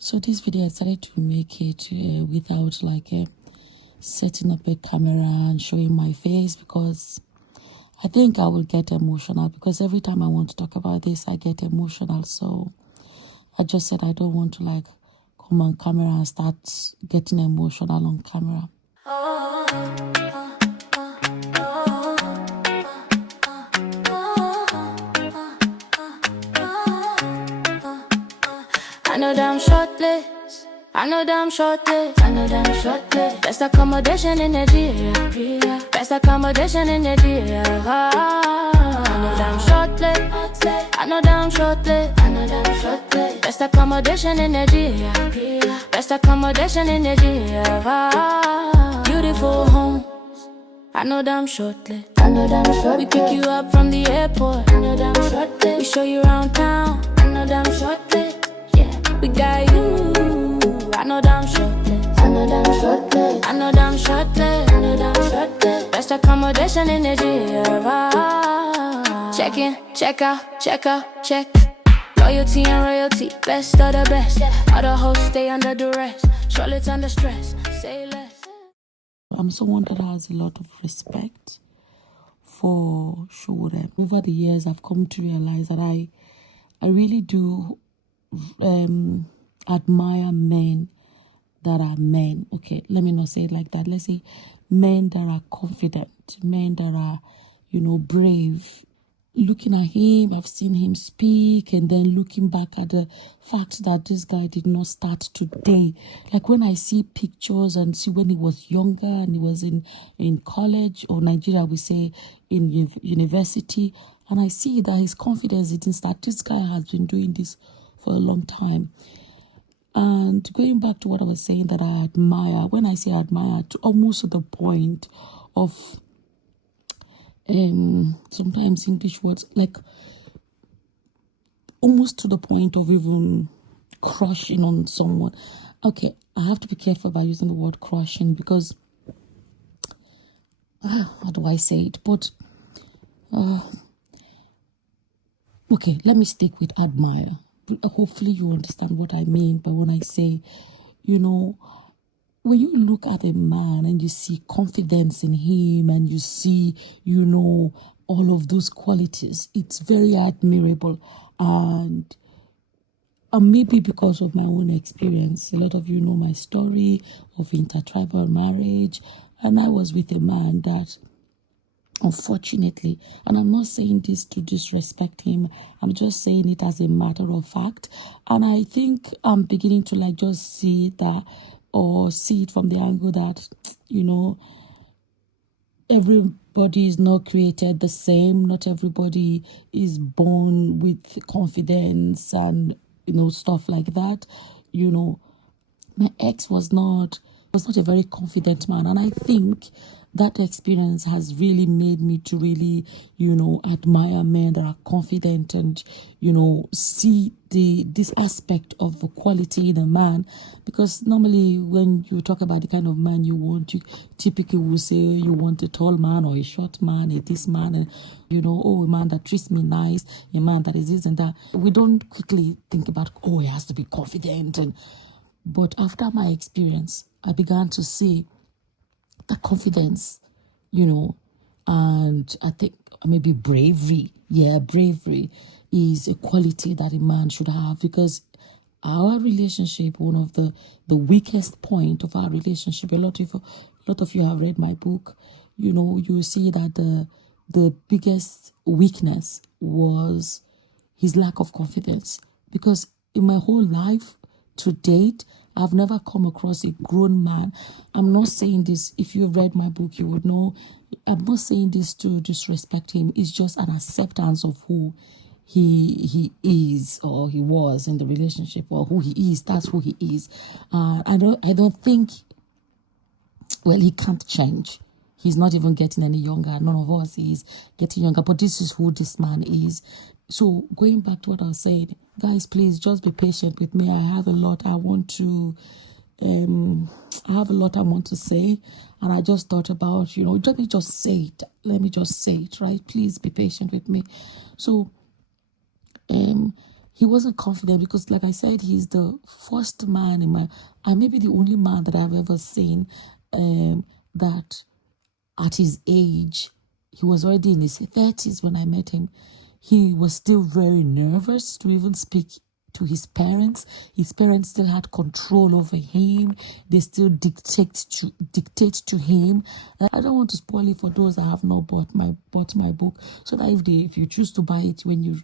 So this video I decided to make it without setting up a camera and showing my face, because I think I will get emotional, because every time I want to talk about this I get emotional. So I just said I don't want to come on camera and start getting emotional on camera. I know damn shortlist. I know damn shortlist. I know damn shortlist. Best accommodation in Nigeria. Best accommodation in Nigeria. I know damn shortlist. I know damn shortlist. I know damn shortlist. Best accommodation in Nigeria. Best accommodation in Nigeria. Beautiful homes. I know damn shortlist. I know damn shortlist. We pick you up from the airport. I know damn shortlist. We show you around town. I know damn shortlist. We got you. I know damn shortlist. I know damn shortlist. I know damn shortlist. I know damn shortlist. Best accommodation in Nigeria. Check in, check out, check out, check. Loyalty and royalty, best of the best. Other hosts stay under duress. Charlotte's under stress. Say less. I'm someone that has a lot of respect for Sowore. Over the years, I've come to realize that I really do admire men that are men. Okay, let me not say it like that. Let's say men that are confident, men that are, brave. Looking at him, I've seen him speak, and then looking back at the fact that this guy did not start today. Like when I see pictures and see when he was younger and he was in college, or Nigeria, we say in university, and I see that his confidence didn't start. This guy has been doing this for a long time. And going back to what I was saying, that I admire, when I say admire, to almost to the point of sometimes English words, almost to the point of even crushing on someone. Okay, I have to be careful about using the word crushing, because how do I say it? But okay, let me stick with admire. Hopefully you understand what I mean. But when I say, when you look at a man and you see confidence in him, and you see, all of those qualities, it's very admirable. And maybe because of my own experience, a lot of you know my story of intertribal marriage, and I was with a man that, unfortunately, and I'm not saying this to disrespect him, I'm just saying it as a matter of fact, and I think I'm beginning to just see that, or see it from the angle that, everybody is not created the same. Not everybody is born with confidence and stuff like that. My ex was not a very confident man, and I think that experience has really made me to really, admire men that are confident, and, see this aspect of the quality in a man. Because normally when you talk about the kind of man you want, you typically will say you want a tall man, or a short man, a this man, and, a man that treats me nice, a man that is this and that. We don't quickly think about, he has to be confident. But after my experience, I began to see the confidence, and I think maybe bravery. Yeah, bravery is a quality that a man should have, because our relationship, one of the weakest point of our relationship, a lot of you have read my book, you see that the biggest weakness was his lack of confidence. Because in my whole life to date, I've never come across a grown man. I'm not saying this, if you've read my book, you would know. I'm not saying this to disrespect him. It's just an acceptance of who he is, or he was in the relationship, or who he is. That's who he is. I don't think, well, he can't change. He's not even getting any younger. None of us is getting younger. But this is who this man is. So going back to what I was saying, guys, please just be patient with me. I have a lot I want to say, and I just thought about, let me just say it, right? Please be patient with me. So he wasn't confident because, like I said, he's the first man in my, and maybe the only man that I've ever seen that at his age, he was already in his 30s when I met him. He was still very nervous to even speak to his parents. His parents still had control over him. They still dictate to him. I don't want to spoil it for those that have not bought my book, so that if you choose to buy it, when you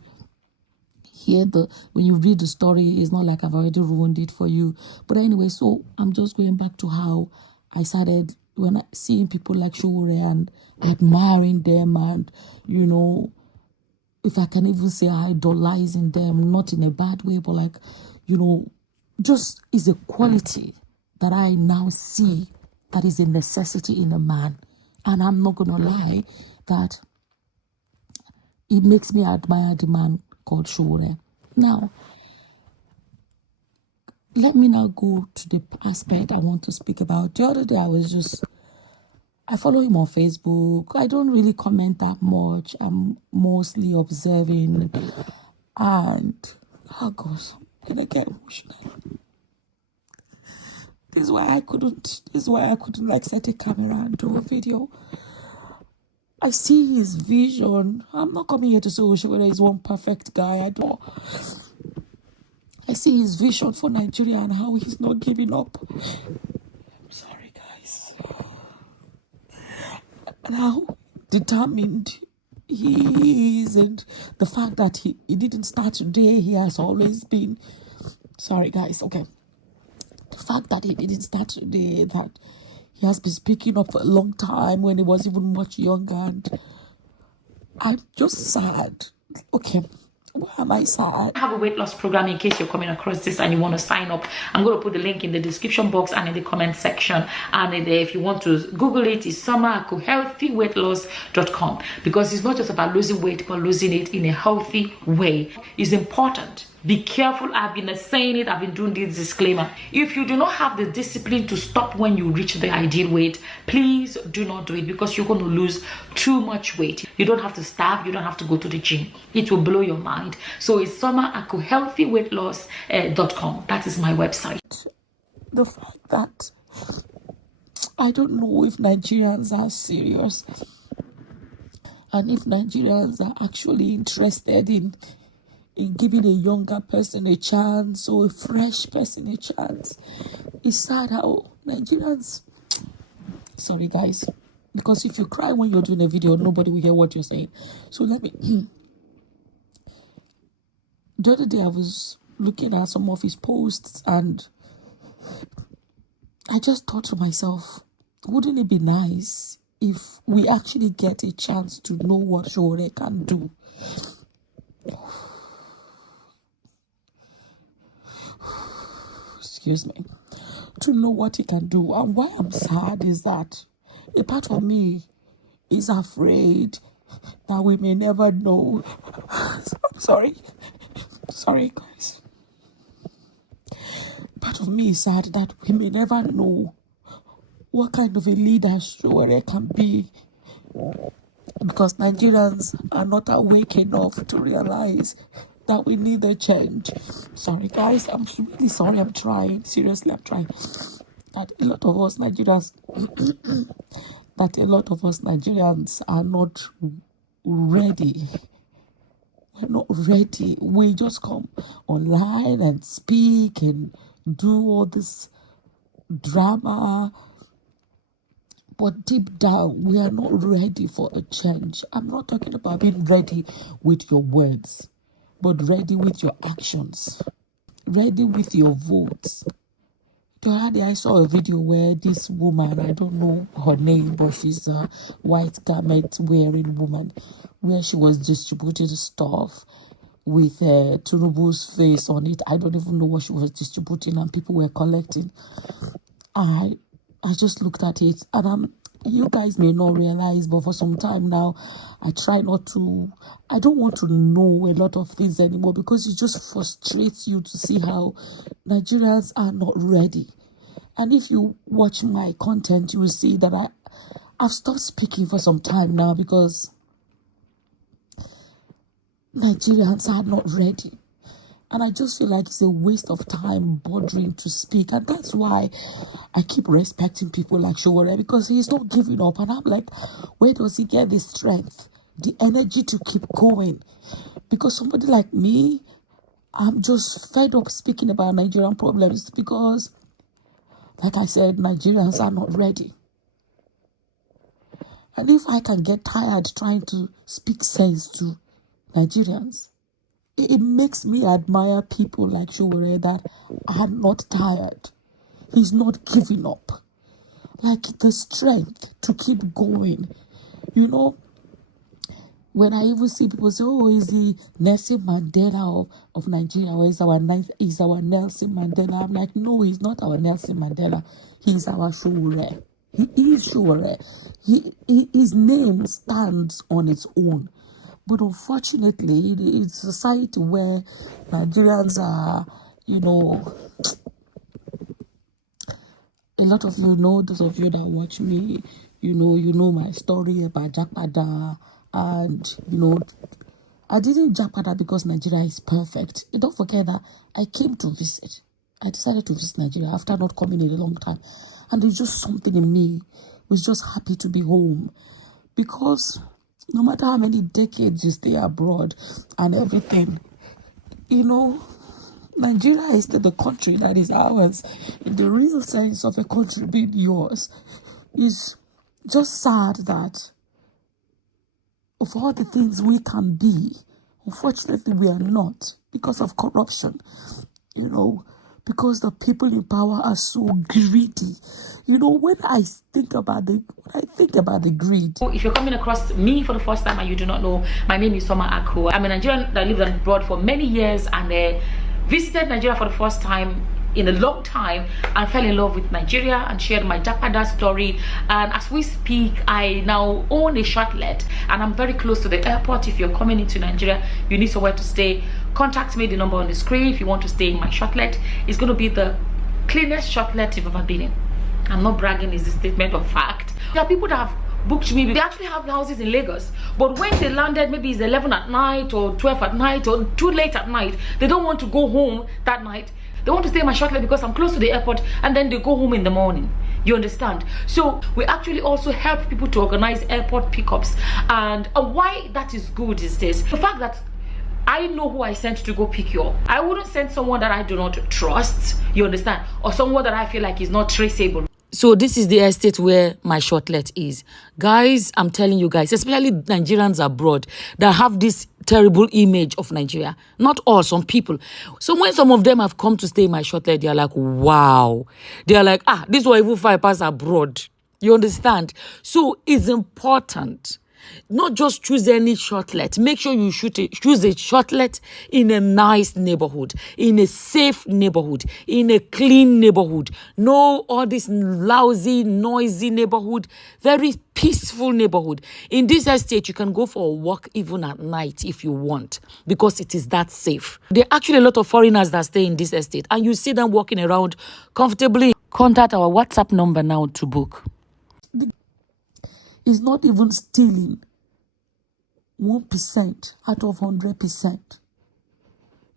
read the story, it's not like I've already ruined it for you. But anyway, so I'm just going back to how I started when seeing people like Sowore and admiring them, and if I can even say idolizing them, not in a bad way, but like, just is a quality that I now see that is a necessity in a man. And I'm not going to lie that it makes me admire the man called Sowore. Now, let me now go to the aspect I want to speak about. The other day I follow him on Facebook. I don't really comment that much. I'm mostly observing. And, oh gosh, I'm going to get emotional. This is why I couldn't like set a camera and do a video. I see his vision. I'm not coming here to say Sowore is one perfect guy. I see his vision for Nigeria and how he's not giving up. I'm sorry, guys. And how determined he is, and the fact that he didn't start today, he has always been. Sorry, guys. Okay. The fact that he didn't start today, that he has been speaking up for a long time when he was even much younger, and I'm just sad. Okay. Why am I sad? I have a weight loss program in case you're coming across this and you want to sign up. I'm going to put the link in the description box and in the comment section. And if you want to Google it, it's healthyweightloss.com, because it's not just about losing weight, but losing it in a healthy way. It's important. Be careful. I've been saying it. I've been doing this disclaimer. If you do not have the discipline to stop when you reach the ideal weight, please do not do it, because you're going to lose too much weight. You don't have to starve. You don't have to go to the gym. It will blow your mind. So it's healthyweightloss.com. That is my website. The fact that I don't know if Nigerians are serious, and if Nigerians are actually interested in giving a younger person a chance, or a fresh person a chance. It's sad how Nigerians... Sorry, guys. Because if you cry when you're doing a video, nobody will hear what you're saying. So let me... The other day I was looking at some of his posts, and I just thought to myself, wouldn't it be nice if we actually get a chance to know what Sowore can do? Excuse me, to know what he can do. And why I'm sad is that a part of me is afraid that we may never know. I'm sorry, guys. Part of me is sad that we may never know what kind of a leader Sowore can be, because Nigerians are not awake enough to realize that we need a change. Sorry, guys. I'm really sorry. I'm trying. Seriously, I'm trying. That a lot of us Nigerians are not ready. We're not ready. We just come online and speak and do all this drama, but deep down, we are not ready for a change. I'm not talking about being ready with your words, but ready with your actions, ready with your votes. The other day I saw a video where this woman, I don't know her name, but she's a white garment wearing woman, where she was distributing stuff with Tinubu's face on it. I don't even know what she was distributing, and people were collecting. I just looked at it, and you guys may not realize, but for some time now, I don't want to know a lot of things anymore, because it just frustrates you to see how Nigerians are not ready. And if you watch my content, you will see that I've stopped speaking for some time now, because Nigerians are not ready. And I just feel like it's a waste of time bothering to speak. And that's why I keep respecting people like Sowore, because he's not giving up. And I'm like, where does he get the strength, the energy to keep going? Because somebody like me, I'm just fed up speaking about Nigerian problems because, like I said, Nigerians are not ready. And if I can get tired trying to speak sense to Nigerians, it makes me admire people like Sowore that are not tired. He's not giving up. Like the strength to keep going. You know, when I even see people say, oh, is the Nelson Mandela of Nigeria, or is our Nelson Mandela? I'm like, no, he's not our Nelson Mandela. He's our Sowore. He is Sowore. His name stands on its own. But unfortunately, it's a society where Nigerians are, you know, a lot of you know, those of you that watch me, you know my story about Japada, and I didn't Japada because Nigeria is perfect. Don't forget that I came to visit. I decided to visit Nigeria after not coming in a long time, and there's just something in me was just happy to be home, because no matter how many decades you stay abroad and everything, Nigeria is still the country that is ours. In the real sense of a country being yours, is just sad that of all the things we can be, unfortunately we are not, because of corruption, because the people in power are so greedy. When I think about the greed. If you're coming across me for the first time and you do not know, my name is Soma Ako. I'm a Nigerian that lived abroad for many years and visited Nigeria for the first time in a long time and fell in love with Nigeria and shared my Japada story. And as we speak, I now own a shortlet and I'm very close to the airport. If you're coming into Nigeria, you need somewhere to stay, contact me, the number on the screen. If you want to stay in my shortlet, it's going to be the cleanest shortlet you've ever been in. I'm not bragging, it's a statement of fact. There are people that have booked me. They actually have houses in Lagos, but when they landed, maybe it's 11 at night or 12 at night or too late at night, they don't want to go home that night. They want to stay in my shortlet because I'm close to the airport, and then they go home in the morning. You understand? So we actually also help people to organize airport pickups. And why that is good is this: the fact that I know who I sent to go pick you up. I wouldn't send someone that I do not trust, you understand, or someone that I feel like is not traceable. So this is the estate where my shortlet is. Guys, I'm telling you guys, especially Nigerians abroad that have this terrible image of Nigeria. Not all, some people. So when some of them have come to stay in my shortlet, they are like, wow. They are like, this will even fly past abroad. You understand? So it's important. Not just choose any shortlet. Make sure you choose a shortlet in a nice neighborhood, in a safe neighborhood, in a clean neighborhood. No all this lousy, noisy neighborhood. Very peaceful neighborhood. In this estate, you can go for a walk even at night if you want, because it is that safe. There are actually a lot of foreigners that stay in this estate, and you see them walking around comfortably. Contact our WhatsApp number now to book. Is not even stealing 1% out of 100%.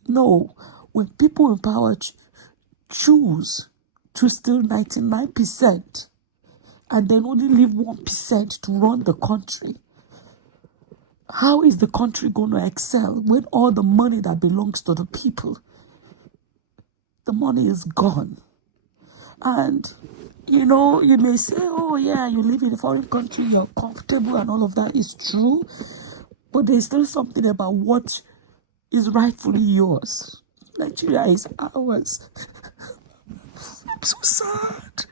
No, when people in power choose to steal 99% and then only leave 1% to run the country, how is the country going to excel when all the money that belongs to the people, the money is gone? And you may say, oh yeah, you live in a foreign country, you're comfortable and all of that is true. But there's still something about what is rightfully yours. Nigeria is ours. I'm so sad.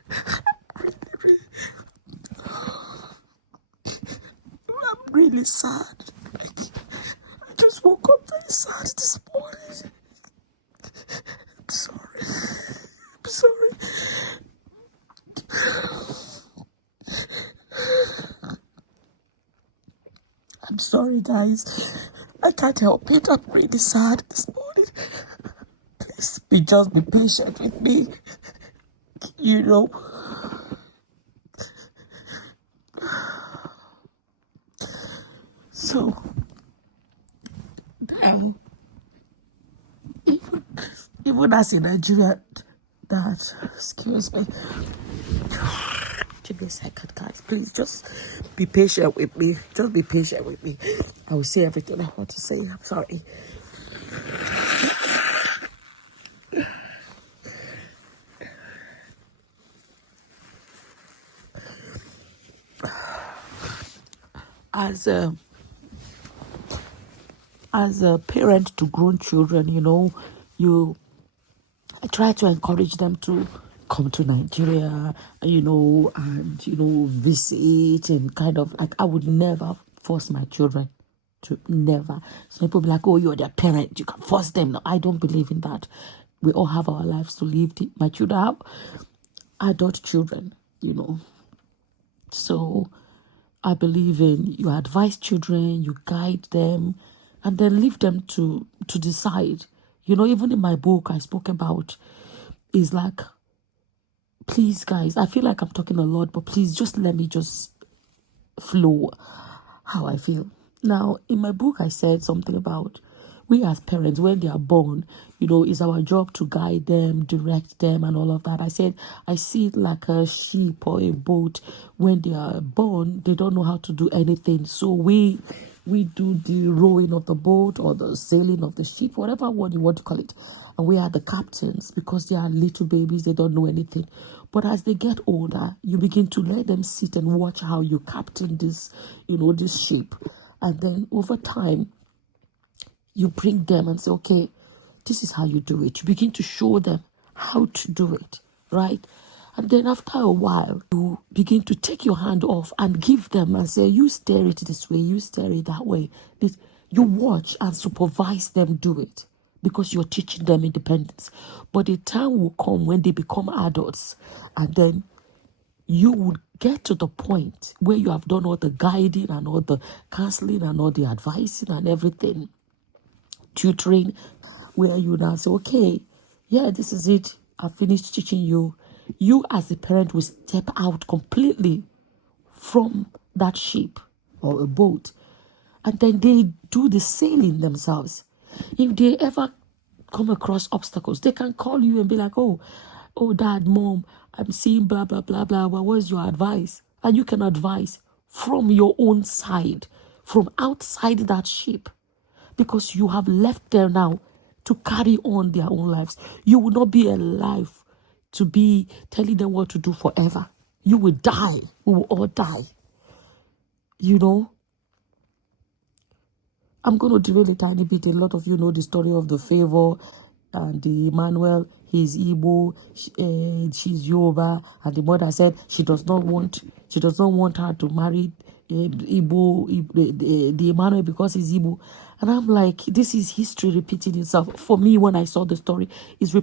I'm really sad. I just woke up very sad this morning. I'm sorry. I'm sorry. I'm sorry, guys. I can't help it. I'm really sad this morning. Please just be patient with me. So, now, even as a Nigerian, that, excuse me. Give me a second, guys. Please just be patient with me. Just be patient with me. I will say everything I want to say. I'm sorry. As a parent to grown children, I try to encourage them to come to Nigeria, and visit, and kind of like, I would never force my children to, never. Some people be like, oh, you're their parent, you can force them. No, I don't believe in that. We all have our lives to live. My children have adult children, so I believe in, you advise children, you guide them, and then leave them to decide. Even in my book, I spoke about, is like, please, guys, I feel like I'm talking a lot, but please just let me just flow how I feel. Now, in my book, I said something about, we as parents, when they are born, it's our job to guide them, direct them, and all of that. I said, I see it like a sheep or a boat. When they are born, they don't know how to do anything. So we do the rowing of the boat or the sailing of the ship, whatever one you want to call it. And we are the captains, because they are little babies, they don't know anything. But as they get older, you begin to let them sit and watch how you captain this, this ship. And then over time, you bring them and say, okay, this is how you do it. You begin to show them how to do it, right? And then after a while, you begin to take your hand off and give them and say, you steer it this way, you steer it that way. You watch and supervise them do it, because you're teaching them independence. But the time will come when they become adults, and then you would get to the point where you have done all the guiding and all the counseling and all the advising and everything, tutoring, where you now say, okay, yeah, this is it. I've finished teaching you. You as a parent will step out completely from that ship or a boat, and then they do the sailing themselves. If they ever come across obstacles, they can call you and be like, oh, dad, mom, I'm seeing blah, blah, blah, blah. Well, what's your advice? And you can advise from your own side, from outside that ship, because you have left there now to carry on their own lives. You will not be alive to be telling them what to do forever. You will die. We will all die. I'm going to derail a tiny bit. A lot of you know the story of the Favor and the Emmanuel. He's Igbo, she's Yoruba, and the mother said she does not want her to marry Igbo, the Emmanuel, because he's Igbo. And I'm like, this is history repeating itself. For me, when I saw the story, it's I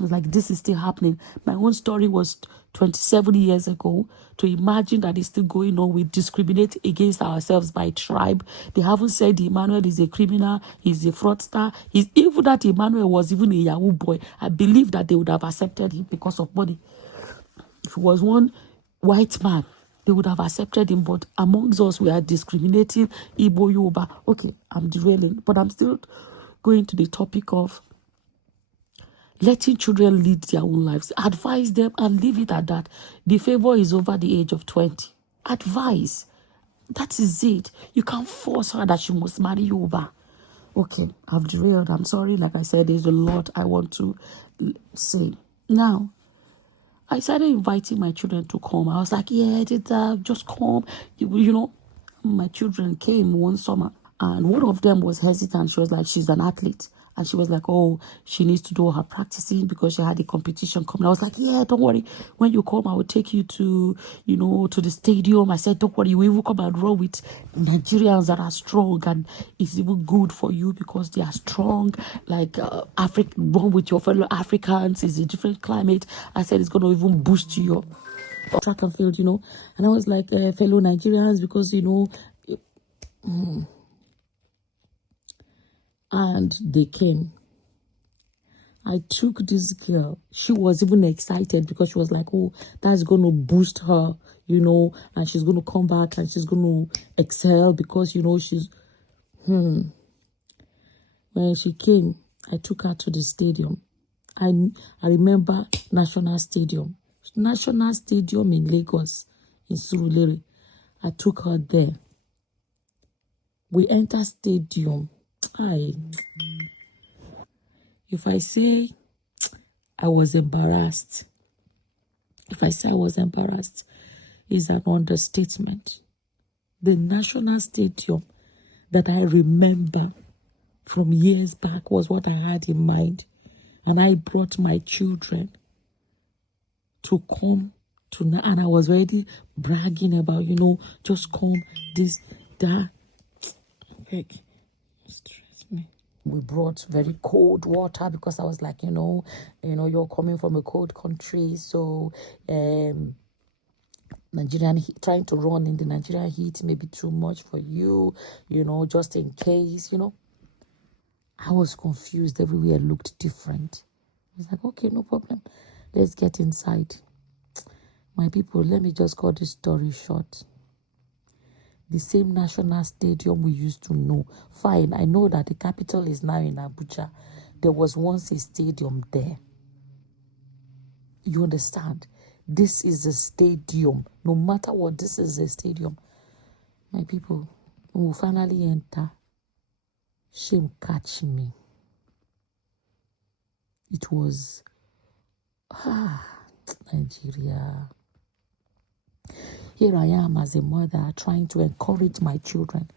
was like, this is still happening. My own story was 27 years ago. To imagine that it's still going on, we discriminate against ourselves by tribe. They haven't said Emmanuel is a criminal, he's a fraudster. Even that Emmanuel was even a Yahoo boy, I believe that they would have accepted him because of money. If he was one white man, they would have accepted him. But amongst us, we are discriminating Igbo, Yoruba. Okay, I'm derailing, but I'm still going to the topic of letting children lead their own lives. Advise them and leave it at that. The Favor is over the age of 20. Advise. That is it. You can't force her that she must marry Yoruba. Okay, I've derailed. I'm sorry. Like I said, there's a lot I want to say. Now, I started inviting my children to come. I was like, yeah, just come. My children came one summer, and one of them was hesitant. She was like, she's an athlete. And she was like, oh, she needs to do her practicing because she had a competition coming. I was like, yeah, don't worry. When you come, I will take you to, to the stadium. I said, don't worry. We will come and run with Nigerians that are strong. And it's even good for you because they are strong. Like run with your fellow Africans. It's a different climate. I said, it's going to even boost your track and field, And I was like, fellow Nigerians, because, and they came. I took this girl. She was even excited because she was like, oh, that's going to boost her, and she's going to come back and she's going to excel because, she's, When she came, I took her to the stadium. I remember National Stadium in Lagos, in Surulere. I took her there. We enter stadium. If I say I was embarrassed, it's an understatement. The National Stadium that I remember from years back was what I had in mind. And I brought my children to come to, and I was already bragging about, just come, this, that. Stress me. We brought very cold water because I was like, you're coming from a cold country, so Nigerian heat, trying to run in the Nigerian heat may be too much for you, just in case, I was confused. Everywhere looked different. I was like, okay, no problem. Let's get inside. My people, let me just cut this story short. The same National Stadium we used to know. Fine, I know that the capital is now in Abuja. There was once a stadium there. You understand? This is a stadium. No matter what, this is a stadium. My people, when we finally enter, shame catch me. It was, Nigeria. Here I am as a mother trying to encourage my children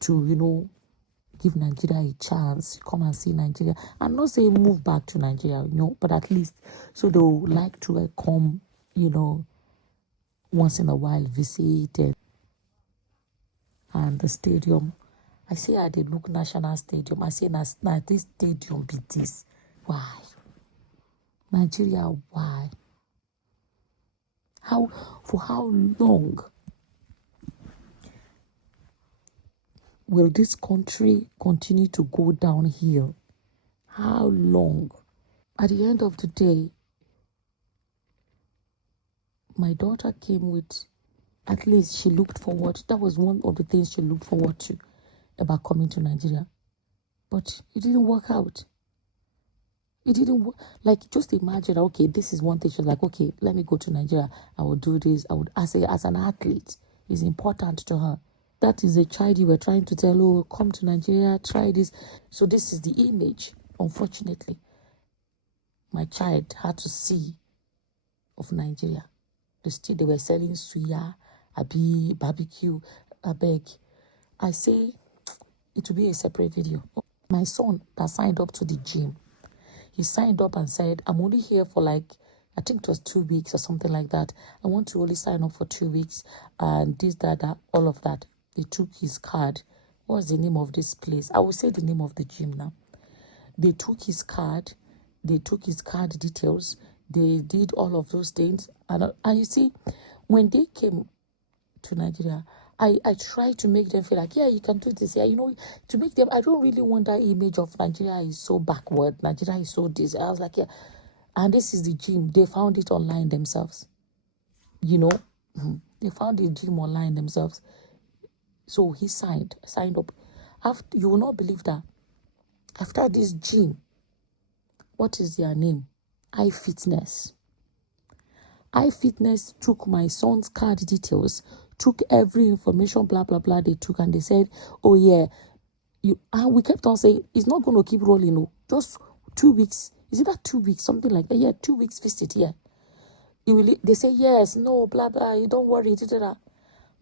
to, give Nigeria a chance, come and see Nigeria. I'm not saying move back to Nigeria, but at least so they would like to come, once in a while visit and the stadium. I say I did look National Stadium. I say now this stadium be this. Why? Nigeria, why? For how long will this country continue to go downhill? How long? At the end of the day, my daughter came with, at least she looked forward. That was one of the things she looked forward to about coming to Nigeria. But it didn't work out. It didn't work. Like, just imagine, okay, this is one thing. She was like, okay, let me go to Nigeria. I will do this. I would, as an athlete, it's important to her. That is a child you were trying to tell, oh, come to Nigeria, try this. So this is the image, unfortunately, my child had to see of Nigeria. They were selling suya, abi, barbecue, I beg. I say it will be a separate video. My son that signed up to the gym, he signed up and said, I'm only here for I think it was 2 weeks or something like that. I want to only sign up for 2 weeks and this, that, all of that. They took his card. What's the name of this place? I will say the name of the gym now. They took his card. They took his card details. They did all of those things. And you see, when they came to Nigeria, I tried to make them feel like, yeah, you can do this. Yeah, to make them, I don't really want that image of Nigeria is so backward. Nigeria is so this. I was like, yeah. And this is the gym. They found it online themselves. They found the gym online themselves. So he signed up. After, you will not believe that. After this gym, what is their name? iFitness. iFitness took my son's card details, took every information, blah, blah, blah, they took, and they said, oh, yeah, and we kept on saying, it's not going to keep rolling, no, just 2 weeks. Is it that 2 weeks? Something like that. Yeah, 2 weeks visit, yeah. They say, yes, no, blah, blah, you don't worry,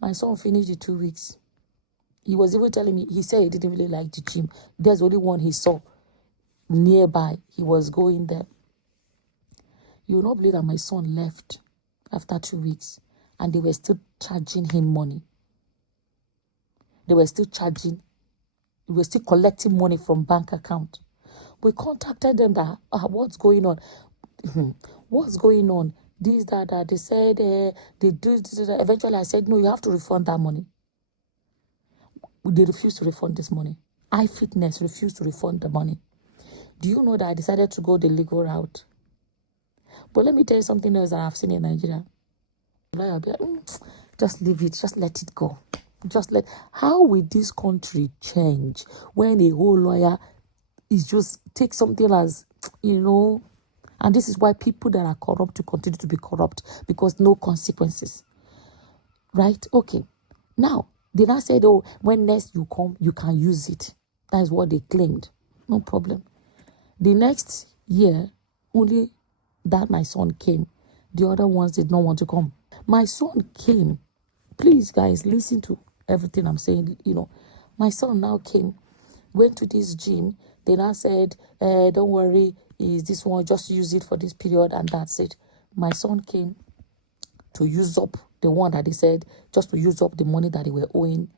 My son finished the 2 weeks. He was even telling me, he said he didn't really like the gym. There's only one he saw nearby. He was going there. You will not believe that my son left after 2 weeks and they were still charging him money. They were still collecting money from bank account. We contacted them that, what's going on? What's going on? This, that. They said they do this, that. Eventually I said, no, you have to refund that money. They refused to refund this money. iFitness refused to refund the money. Do you know that I decided to go the legal route? But let me tell you something else that I've seen in Nigeria. I'll be like, just leave it. Just let it go. How will this country change when a whole lawyer is just take something as, and this is why people that are corrupt to continue to be corrupt, because no consequences. Right? Okay. Now, they now said, oh, when next you come, you can use it. That is what they claimed. No problem. The next year, only that my son came. The other ones did not want to come. My son came. Please, guys, listen to everything I'm saying. My son now came, went to this gym. They now said, don't worry, is this one, just use it for this period, and that's it. My son came to use up the one that they said, just to use up the money that they were owing.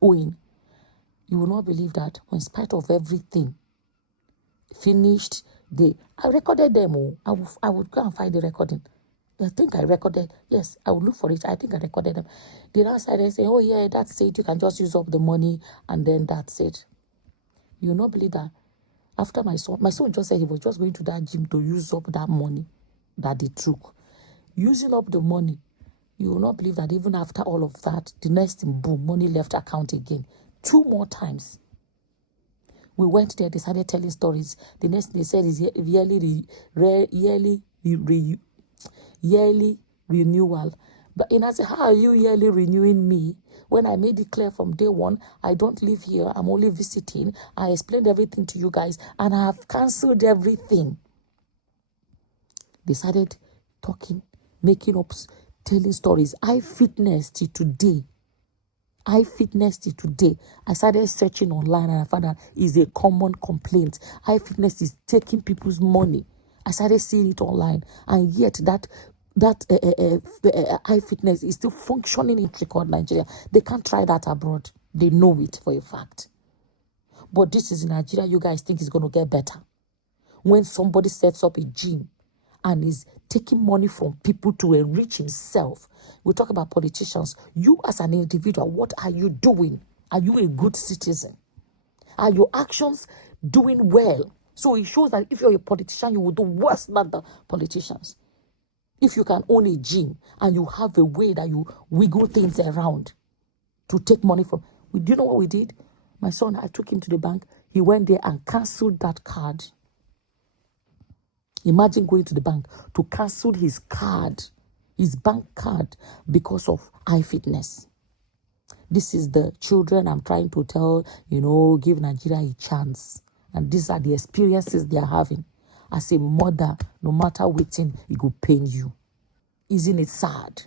You will not believe that, in spite of everything, finished. I recorded them. I would go and find the recording. I think I recorded. Yes, I will look for it. I think I recorded them. They now started saying, oh yeah, that's it. You can just use up the money and then that's it. You will not believe that. After my son just said he was just going to that gym to use up that money that they took. Using up the money, you will not believe that even after all of that, the next thing, boom, money left account again. 2 more times. We went there, they started telling stories. The next they said is yearly renewal. But I said, how are you yearly renewing me? When I made it clear from day one, I don't live here, I'm only visiting. I explained everything to you guys, and I have cancelled everything. They started talking, making up, telling stories. I fitness till today. I started searching online and I found out it's a common complaint. I fitness is taking people's money. I started seeing it online, and yet that I fitness is still functioning in Tricard, Nigeria. They can't try that abroad. They know it for a fact. But this is in Nigeria. You guys think it's going to get better when somebody sets up a gym and is taking money from people to enrich himself. We talk about politicians. You as an individual, what are you doing? Are you a good citizen? Are your actions doing well? So it shows that if you're a politician, you will do worse than the politicians. If you can own a gym and you have a way that you wiggle things around to take money from. Do you know what we did? My son, I took him to the bank. He went there and cancelled that card. Imagine going to the bank to cancel his card, his bank card, because of iFitness. This is the children I'm trying to tell, give Nigeria a chance. And these are the experiences they are having. As a mother, no matter what, it will pain you. Isn't it sad?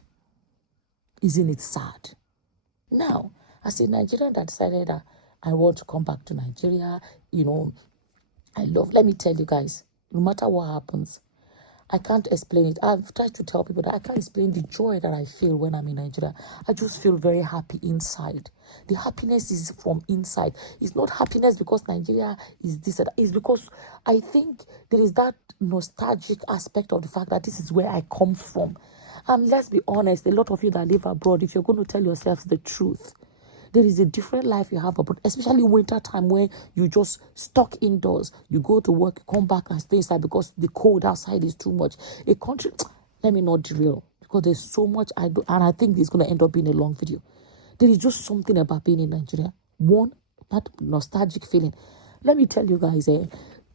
Isn't it sad? Now, as a Nigerian that decided that I want to come back to Nigeria, let me tell you guys, no matter what happens, I can't explain it. I've tried to tell people that I can't explain the joy that I feel when I'm in Nigeria. I just feel very happy inside. The happiness is from inside. It's not happiness because Nigeria is this. It's because I think there is that nostalgic aspect of the fact that this is where I come from. And let's be honest, a lot of you that live abroad, if you're going to tell yourselves the truth, there is a different life you have abroad, especially winter time where you just stuck indoors. You go to work, you come back and stay inside because the cold outside is too much. A country, let me not derail because there's so much I do, and I think it's going to end up being a long video. There is just something about being in Nigeria. One, that nostalgic feeling. Let me tell you guys,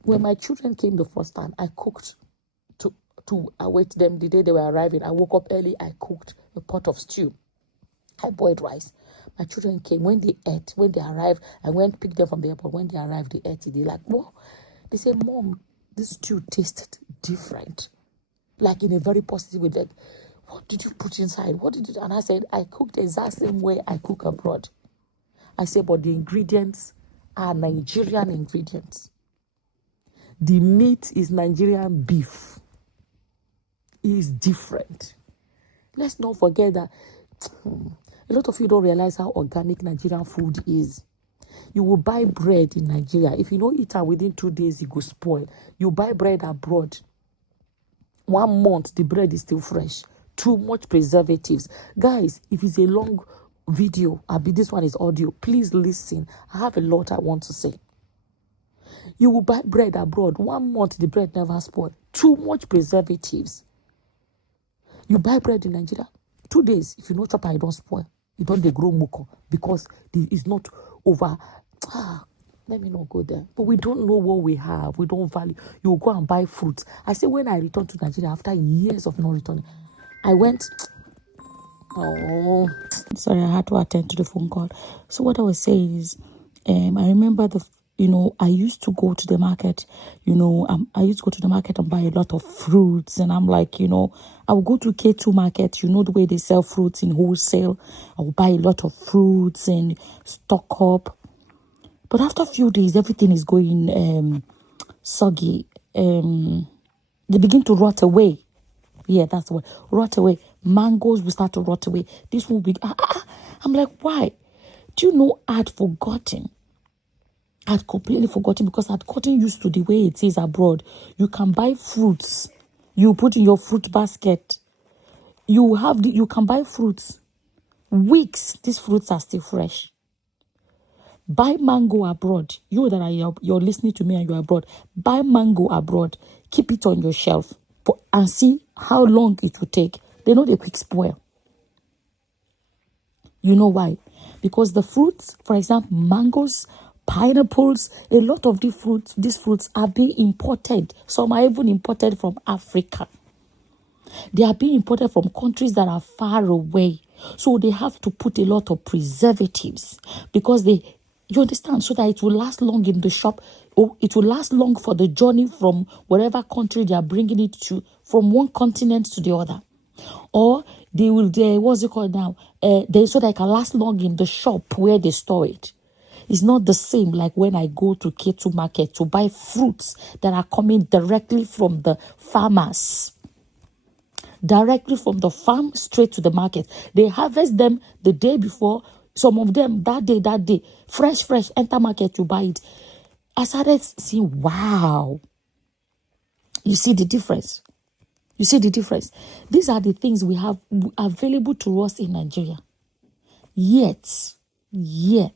when my children came the first time, I cooked to await them the day they were arriving. I woke up early, I cooked a pot of stew. I boiled rice. My children came. When they ate, when they arrived, I went pick them from the airport. When they arrived, they ate it. They're like, whoa. They said, Mom, this stew tasted different. Like in a very positive way. Like, what did you put inside? What did you do? And I said, I cooked the exact same way I cook abroad. I said, but the ingredients are Nigerian ingredients. The meat is Nigerian beef. It is different. Let's not forget that a lot of you don't realize how organic Nigerian food is. You will buy bread in Nigeria. If you don't eat it within 2 days, it will spoil. You buy bread abroad. 1 month, the bread is still fresh. Too much preservatives. Guys, if it's a long video, this one is audio, please listen. I have a lot I want to say. You will buy bread abroad. 1 month, the bread never spoil. Too much preservatives. You buy bread in Nigeria, 2 days, if you know chopper, it don't spoil. It don't they grow muko because it's not over. Let me not go there. But we don't know what we have. We don't value. You go and buy fruits. I say when I returned to Nigeria after years of not returning, I went. Oh, sorry, I had to attend to the phone call. So what I was saying is, I remember I used to go to the market, I used to go to the market and buy a lot of fruits. And I'm like, I will go to K2 market, the way they sell fruits in wholesale. I will buy a lot of fruits and stock up. But after a few days, everything is going soggy. They begin to rot away. Yeah, that's the word. Rot away. Mangoes will start to rot away. This will be. I'm like, why? Do you know I'd forgotten? I'd completely forgotten because I'd gotten used to the way it is abroad. You can buy fruits. You put in your fruit basket. You can buy fruits. Weeks, these fruits are still fresh. Buy mango abroad. You that you're listening to me and you're abroad. Buy mango abroad. Keep it on your shelf and see how long it will take. They know they quick spoil. You know why? Because the fruits, for example, mangoes, pineapples, a lot of these fruits are being imported. Some are even imported from Africa. They are being imported from countries that are far away. So they have to put a lot of preservatives because you understand, so that it will last long in the shop, or it will last long for the journey from whatever country they are bringing it to, from one continent to the other. Or what's it called now? So that it can last long in the shop where they store it. It's not the same like when I go to K2 market to buy fruits that are coming directly from the farmers. Directly from the farm straight to the market. They harvest them the day before. Some of them that day, fresh, enter market, you buy it. I started seeing, wow. You see the difference. You see the difference. These are the things we have available to us in Nigeria. Yet. Do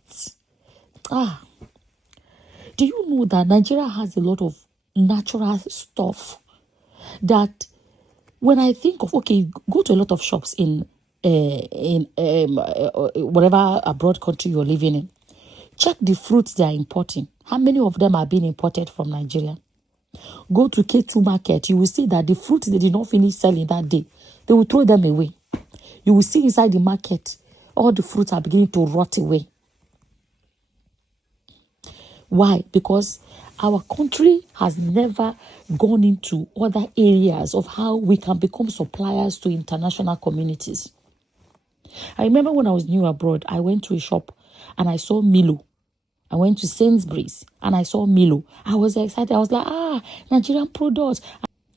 you know that Nigeria has a lot of natural stuff that when I think of, okay, go to a lot of shops in whatever abroad country you're living in. Check the fruits they are importing. How many of them are being imported from Nigeria? Go to K2 market. You will see that the fruits they did not finish selling that day, they will throw them away. You will see inside the market, all the fruits are beginning to rot away. Why? Because our country has never gone into other areas of how we can become suppliers to international communities. I remember when I was new abroad, I went to a shop and I saw Milo. I went to Sainsbury's and I saw Milo. I was excited. I was like, Nigerian products.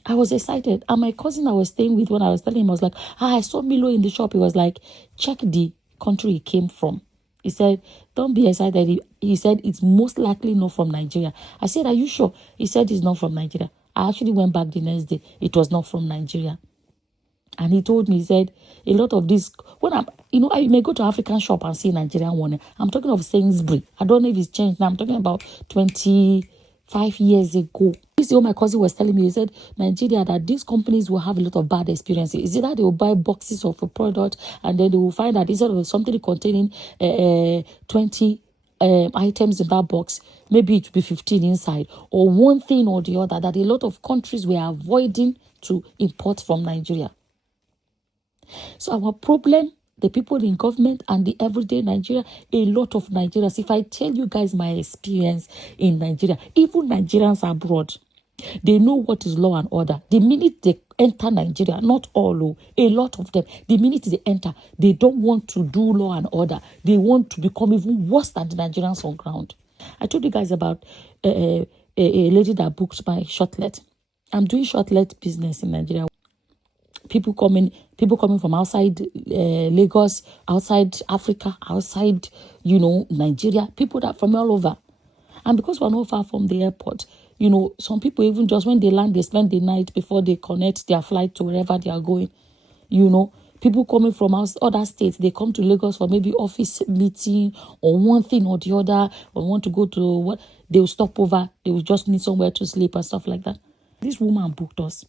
I was excited. And my cousin I was staying with, when I was telling him, I was like, I saw Milo in the shop. He was like, check the country it came from. He said, don't be excited. He said, it's most likely not from Nigeria. I said, are you sure? He said, it's not from Nigeria. I actually went back the next day. It was not from Nigeria. And he told me, he said, a lot of this, I may go to African shop and see Nigerian one. I'm talking of Sainsbury. I don't know if it's changed now. I'm talking about 25 years ago. This is what my cousin was telling me. He said, Nigeria, that these companies will have a lot of bad experiences. Is it that they will buy boxes of a product and then they will find that instead of something containing 20 items in that box, maybe it will be 15 inside, or one thing or the other, that a lot of countries were avoiding to import from Nigeria. So our problem, the people in government and the everyday Nigeria, a lot of Nigerians, if I tell you guys my experience in Nigeria, even Nigerians abroad, they know what is law and order. The minute they enter Nigeria, not all, a lot of them, the minute they enter, they don't want to do law and order. They want to become even worse than the Nigerians on ground. I told you guys about a lady that booked my shortlet. I'm doing shortlet business in Nigeria. People coming from outside Lagos, outside Africa, outside, Nigeria, people that from all over. And because we're not far from the airport, some people even just when they land, they spend the night before they connect their flight to wherever they are going. People coming from other states, they come to Lagos for maybe office meeting or one thing or the other, or want to go to what, they will stop over, they will just need somewhere to sleep and stuff like that. This woman booked us.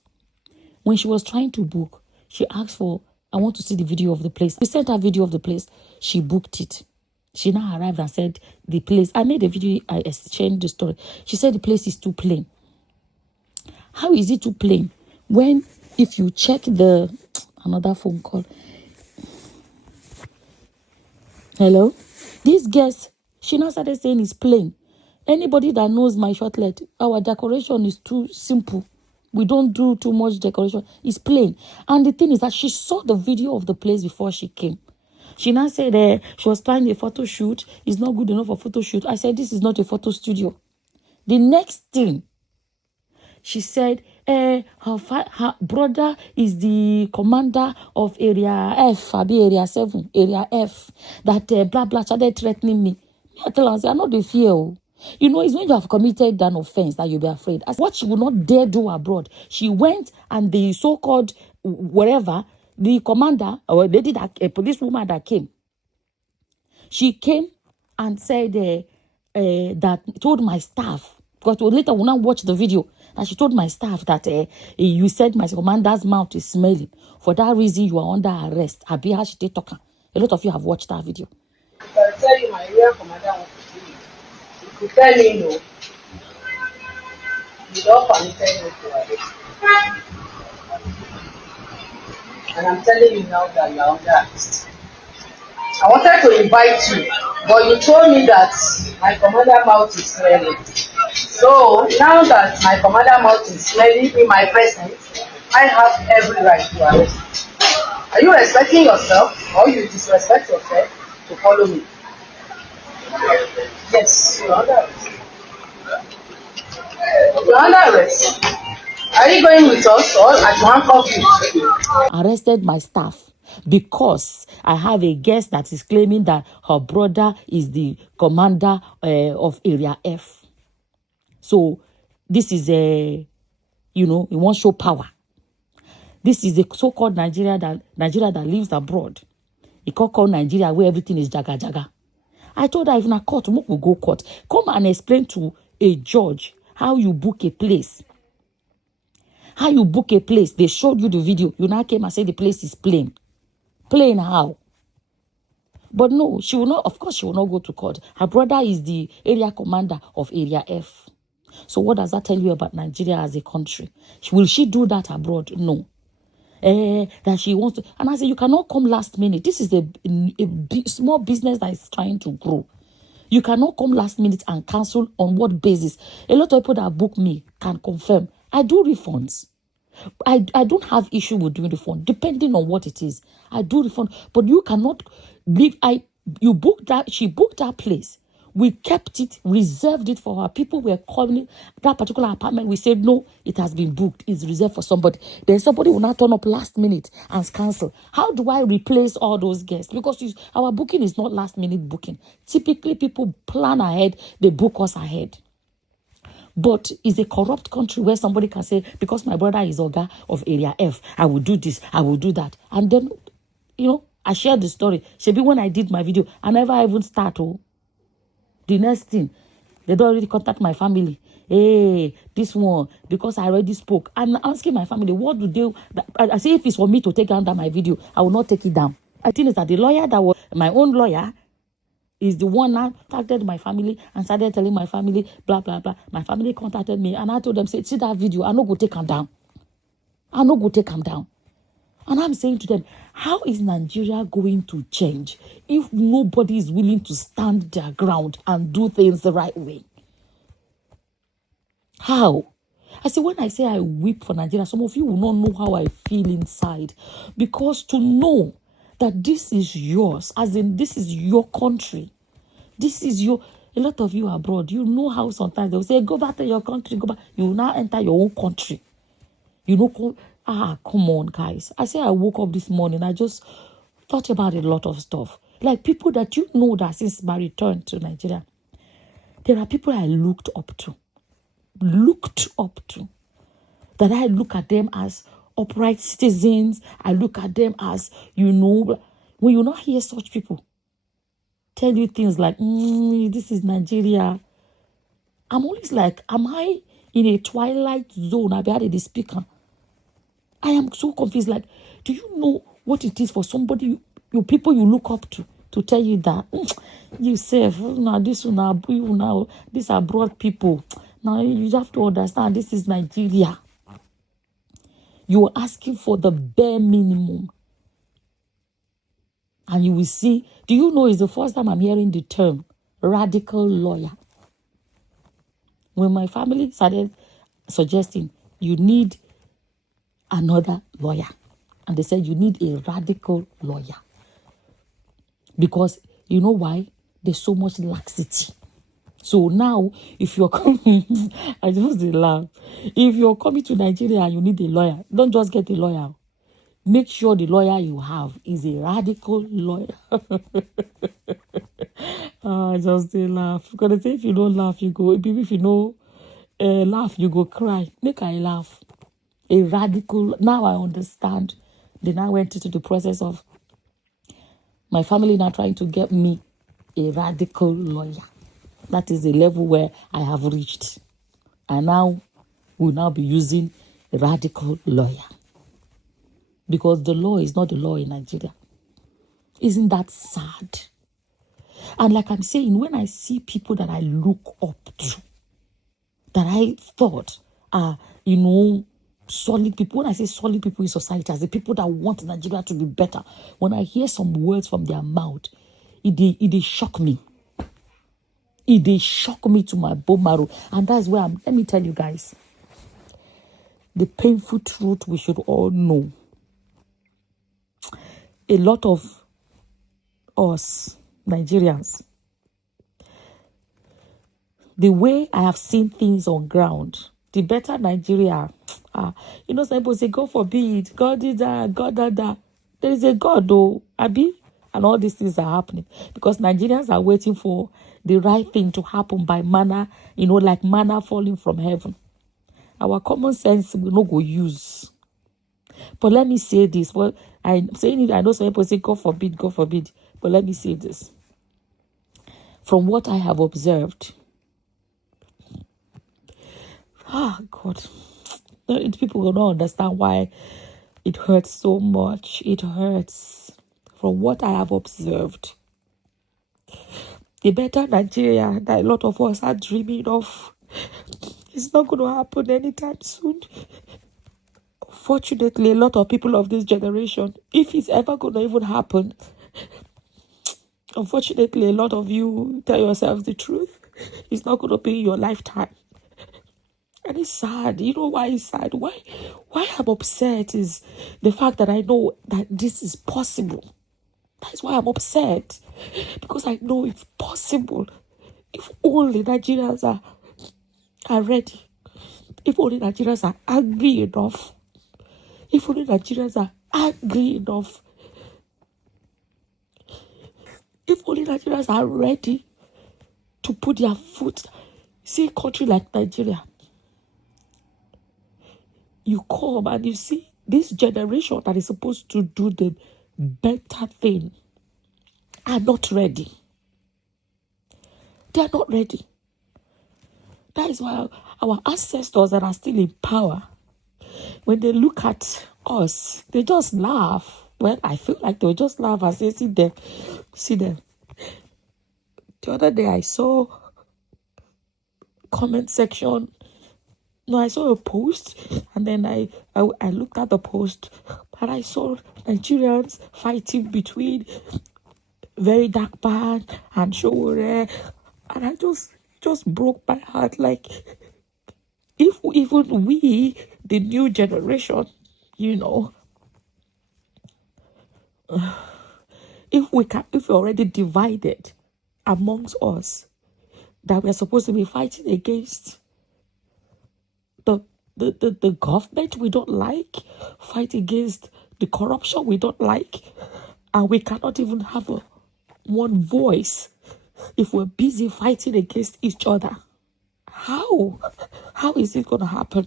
When she was trying to book, she asked for, I want to see the video of the place. We sent her video of the place. She booked it. She now arrived and said the place. I made a video, I exchanged the story. She said the place is too plain. How is it too plain? When, if you check the, another phone call. Hello? This guest, she now started saying it's plain. Anybody that knows my shortlet, our decoration is too simple. We don't do too much decoration. It's plain. And the thing is that she saw the video of the place before she came. She now said she was planning a photo shoot. It's not good enough for photo shoot. I said, this is not a photo studio. The next thing, she said, her brother is the commander of Area F, Area 7, Area F, that blah, blah, started threatening me. I tell her, I say, I'm not the fear. You know, it's when you have committed an offense that you'll be afraid. As what she would not dare do abroad. She went and the so-called, whatever, the commander, or lady that, a policewoman that came, she came and said that, told my staff, because later we'll not watch the video, and she told my staff that you said my commander's mouth is smelling. For that reason, you are under arrest. A lot of you have watched that video. I'll tell you my real commander wants to see you. If you tell me no, you don't permit me to arrest. And I'm telling you now that you are under arrest. I wanted to invite you, but you told me that my commander mouth is smelling. So now that my commander mouth is smelling in my presence, I have every right to arrest you. Are you respecting yourself, or you disrespect yourself to follow me? Yes, you're under arrest. You're under arrest. Are you going with us, or at one coffee? Arrested my staff because I have a guest that is claiming that her brother is the commander of Area F. So this is a, you know, it won't show power. This is the so-called Nigeria that lives abroad. It called Nigeria where everything is jaga jaga. I told her, if na court, we'll go court. Come and explain to a judge how you book a place. How you book a place. They showed you the video. You now came and said the place is plain. Plain how? But no, she will not, of course she will not go to court. Her brother is the area commander of Area F. So what does that tell you about Nigeria as a country? Will she do that abroad? No. That she wants to. And I say, you cannot come last minute. This is a small business that is trying to grow. You cannot come last minute and cancel on what basis? A lot of people that book me can confirm. I do refunds. I don't have issue with doing refund, depending on what it is. I do refund. But you cannot leave. You booked that, she booked that place. We kept it, reserved it for her. People were calling that particular apartment. We said, no, it has been booked. It's reserved for somebody. Then somebody will not turn up last minute and cancel. How do I replace all those guests? Because our booking is not last minute booking. Typically, people plan ahead. They book us ahead. But it's a corrupt country where somebody can say, because my brother is Oga of Area F, I will do this, I will do that. And then, you know, I shared the story. Shebi, when I did my video, I never even start. The next thing, they don't already contact my family. Hey, this one, because I already spoke. I'm asking my family, what do they... I say, if it's for me to take down my video, I will not take it down. I think it's that the lawyer that was my own lawyer is the one that contacted my family and started telling my family, blah, blah, blah. My family contacted me and I told them, say, see that video, I no go take them down. I no go take them down. And I'm saying to them, how is Nigeria going to change if nobody is willing to stand their ground and do things the right way? How? I say, when I say I weep for Nigeria, some of you will not know how I feel inside. Because to know that this is yours, as in this is your country, this is your... A lot of you abroad, you know how sometimes they'll say, go back to your country, go back. You will now enter your own country. You know, come on, guys. I say I woke up this morning, I just thought about a lot of stuff. Like people that you know that since my return to Nigeria, there are people I looked up to. That I look at them as upright citizens. I look at them as, you know, when you not hear such people tell you things like, this is Nigeria. I'm always like, am I in a twilight zone? I've had a speaker. I am so confused. Like, do you know what it is for somebody, you people you look up to, to tell you that you say, now this now these are broad people. Now you have to understand this is Nigeria. You are asking for the bare minimum. And you will see, do you know it's the first time I'm hearing the term radical lawyer? When my family started suggesting you need another lawyer, and they said you need a radical lawyer. Because you know why? There's so much laxity. So now, if you're coming, I just laugh. If you're coming to Nigeria and you need a lawyer, don't just get a lawyer. Make sure the lawyer you have is a radical lawyer. I just laugh. Because they say if you don't laugh, you go. If you know laugh, you go cry. Make I laugh. A radical. Now I understand. Then I went into the process of my family now trying to get me a radical lawyer. That is the level where I have reached. And now we'll now be using a radical lawyer. Because the law is not the law in Nigeria. Isn't that sad? And like I'm saying, when I see people that I look up to, that I thought are, solid people. When I say solid people in society, as the people that want Nigeria to be better, when I hear some words from their mouth, it shock me. It shock me to my bone marrow. And that's where let me tell you guys, the painful truth we should all know. A lot of us, Nigerians, the way I have seen things on ground, the better Nigeria. Some people say, God forbid, God did that, God did that. There is a God, though, Abi, and all these things are happening because Nigerians are waiting for the right thing to happen by manna, like manna falling from heaven. Our common sense will not go use. But let me say this. Well, I'm saying it, I know some people say, God forbid, God forbid. But let me say this. From what I have observed, God, people will not understand why it hurts so much. It hurts. From what I have observed, the better Nigeria that a lot of us are dreaming of is not going to happen anytime soon. Fortunately, a lot of people of this generation, if it's ever going to even happen, unfortunately, a lot of you tell yourselves the truth. It's not going to be in your lifetime. And it's sad. You know why it's sad? Why I'm upset is the fact that I know that this is possible. That's why I'm upset. Because I know it's possible. If only Nigerians are ready. If only Nigerians are angry enough. If only Nigerians are angry enough. If only Nigerians are ready to put their foot. See a country like Nigeria. You come and you see this generation that is supposed to do the better thing are not ready. They are not ready. That is why our ancestors that are still in power, when they look at us, they just laugh. Well, I feel like they'll just laugh and say, see them. The other day I saw comment section. No, I saw a post and then I looked at the post and I saw Nigerians fighting between Very Dark Man and Sowore, and I just broke my heart. Like, if even we, the new generation, if we're already divided amongst us, that we're supposed to be fighting against the government we don't like, fight against the corruption we don't like, and we cannot even have one voice if we're busy fighting against each other. How is it going to happen?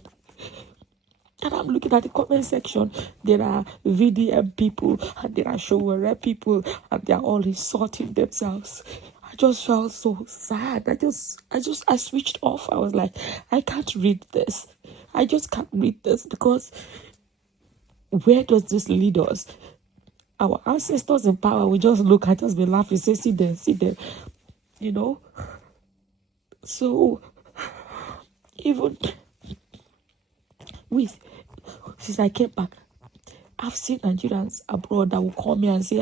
And I'm looking at the comment section. There are VDM people and there are Sowore people, and they're all insulting themselves. I just felt so sad. I switched off. I was like, I can't read this. I just can't read this, because where does this lead us? our ancestors in power will just look at us, be laughing, say, see there, you know. So even with, since I came back, I've seen Nigerians abroad that will call me and say,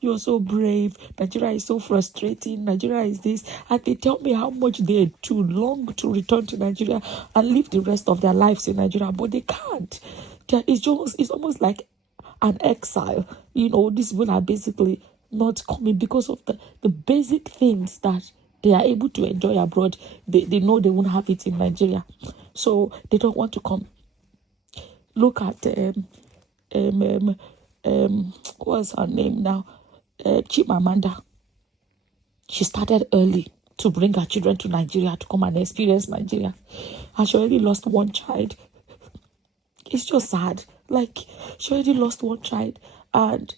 you're so brave. Nigeria is so frustrating. Nigeria is this. And they tell me how much they too long to return to Nigeria and live the rest of their lives in Nigeria. But they can't. It's almost like an exile. You know, these people are basically not coming because of the basic things that they are able to enjoy abroad. They know they won't have it in Nigeria. So they don't want to come. Look at what's her name now? Chimamanda. She started early to bring her children to Nigeria to come and experience Nigeria. And she already lost one child. It's just sad. Like, she already lost one child. And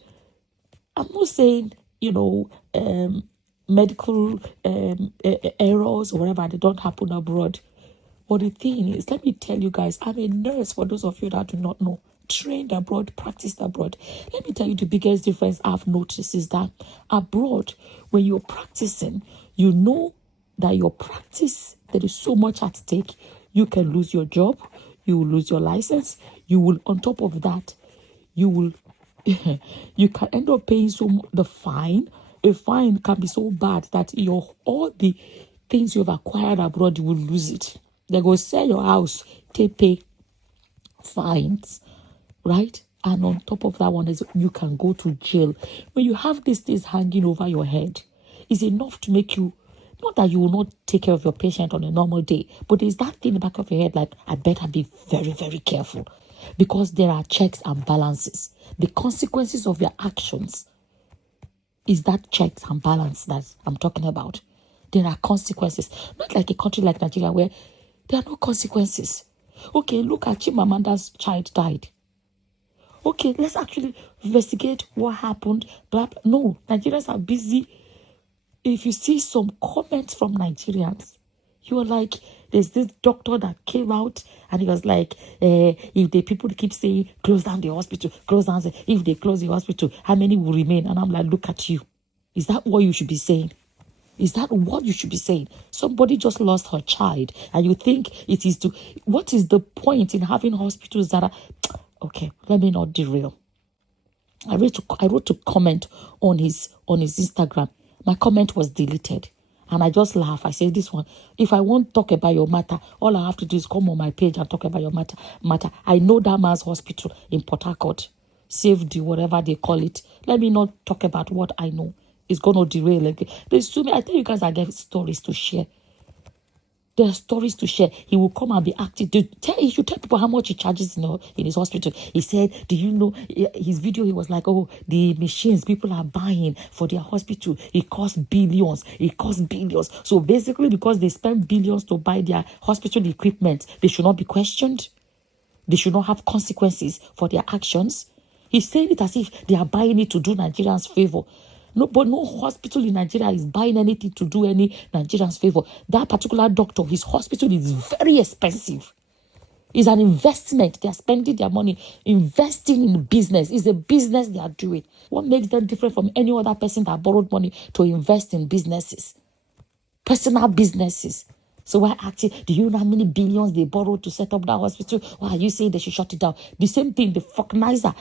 I'm not saying, you know, medical errors or whatever, they don't happen abroad. But the thing is, let me tell you guys, I'm a nurse for those of you that do not know. Trained abroad, practiced abroad. Let me tell you the biggest difference I've noticed is that abroad, when you're practicing, you know that your practice, there is so much at stake. You can lose your job, you will lose your license, you will, on top of that, you will, you can end up paying the fine. A fine can be so bad that all the things you've acquired abroad, you will lose it. They go sell your house, they pay fines, right? And on top of that one is you can go to jail. When you have these things hanging over your head, it's enough to make you, not that you will not take care of your patient on a normal day, but there's that thing in the back of your head, like, I better be very, very careful, because there are checks and balances. The consequences of your actions is that checks and balance that I'm talking about. There are consequences. Not like a country like Nigeria where there are no consequences. Okay, look at Chimamanda's child died. Okay, let's actually investigate what happened. Blah, blah. No, Nigerians are busy. If you see some comments from Nigerians, you are like, there's this doctor that came out and he was like, if the people keep saying, close down the hospital, close down, if they close the hospital, how many will remain? And I'm like, look at you. Is that what you should be saying? Is that what you should be saying? Somebody just lost her child and you think it is what is the point in having hospitals that are, okay, let me not derail. I wrote to comment on his Instagram. My comment was deleted. And I just laugh. I say, this one, if I won't talk about your matter, all I have to do is come on my page and talk about your matter. I know that man's hospital in Port Harcourt, safety, whatever they call it. Let me not talk about what I know. It's going to derail. There's too many. I tell you guys, I get stories to share. There are stories to share. He will come and be active. He should tell people how much he charges in his hospital. He said, do you know, his video, he was like, oh, the machines people are buying for their hospital, it costs billions. It costs billions. So basically, because they spend billions to buy their hospital equipment, they should not be questioned. They should not have consequences for their actions. He's saying it as if they are buying it to do Nigerians favor. No, but no hospital in Nigeria is buying anything to do any Nigerians favor. That particular doctor, his hospital is very expensive. It's an investment. They are spending their money investing in business. It's a business they are doing. What makes them different from any other person that borrowed money to invest in businesses? Personal businesses. So why acting? Do you know how many billions they borrowed to set up that hospital? Why are you saying they should shut it down? The same thing, the fucknizer,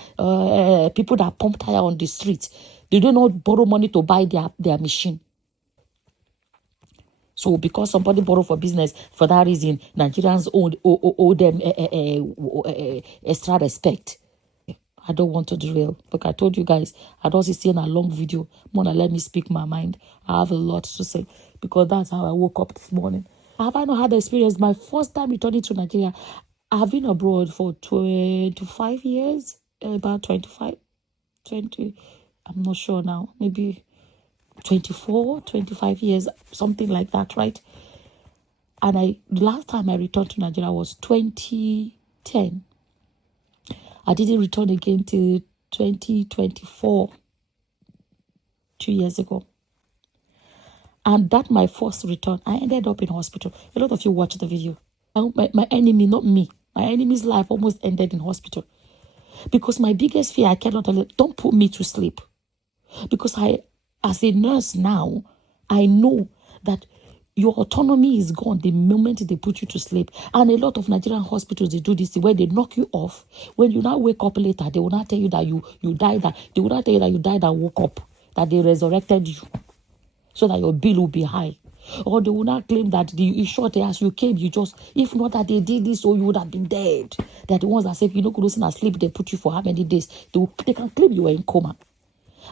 people that pump tire on the street. They do not borrow money to buy their machine. So because somebody borrowed for business, for that reason, Nigerians owe them extra respect. I don't want to derail. But I told you guys, I don't see a long video. Mona, let me speak my mind. I have a lot to say because that's how I woke up this morning. Have I not had the experience? My first time returning to Nigeria, I've been abroad for 25 years, about 25, 20, I'm not sure now, maybe 24, 25 years, something like that, right? And last time I returned to Nigeria was 2010. I didn't return again till 2024, 2 years ago. And that my first return, I ended up in hospital. A lot of you watched the video. My enemy, not me. My enemy's life almost ended in hospital. Because my biggest fear, I cannot tell it, don't put me to sleep. Because as a nurse now, I know that your autonomy is gone the moment they put you to sleep. And a lot of Nigerian hospitals, they do this where they knock you off. When you now wake up later, they will not tell you that you died. They will not tell you that you died and woke up, that they resurrected you, so that your bill will be high. Or they will not claim that the short as you came, you just, if not that they did this, or you would have been dead. They're the ones that say, if you don't go to sleep, they put you for how many days? They can claim you were in coma.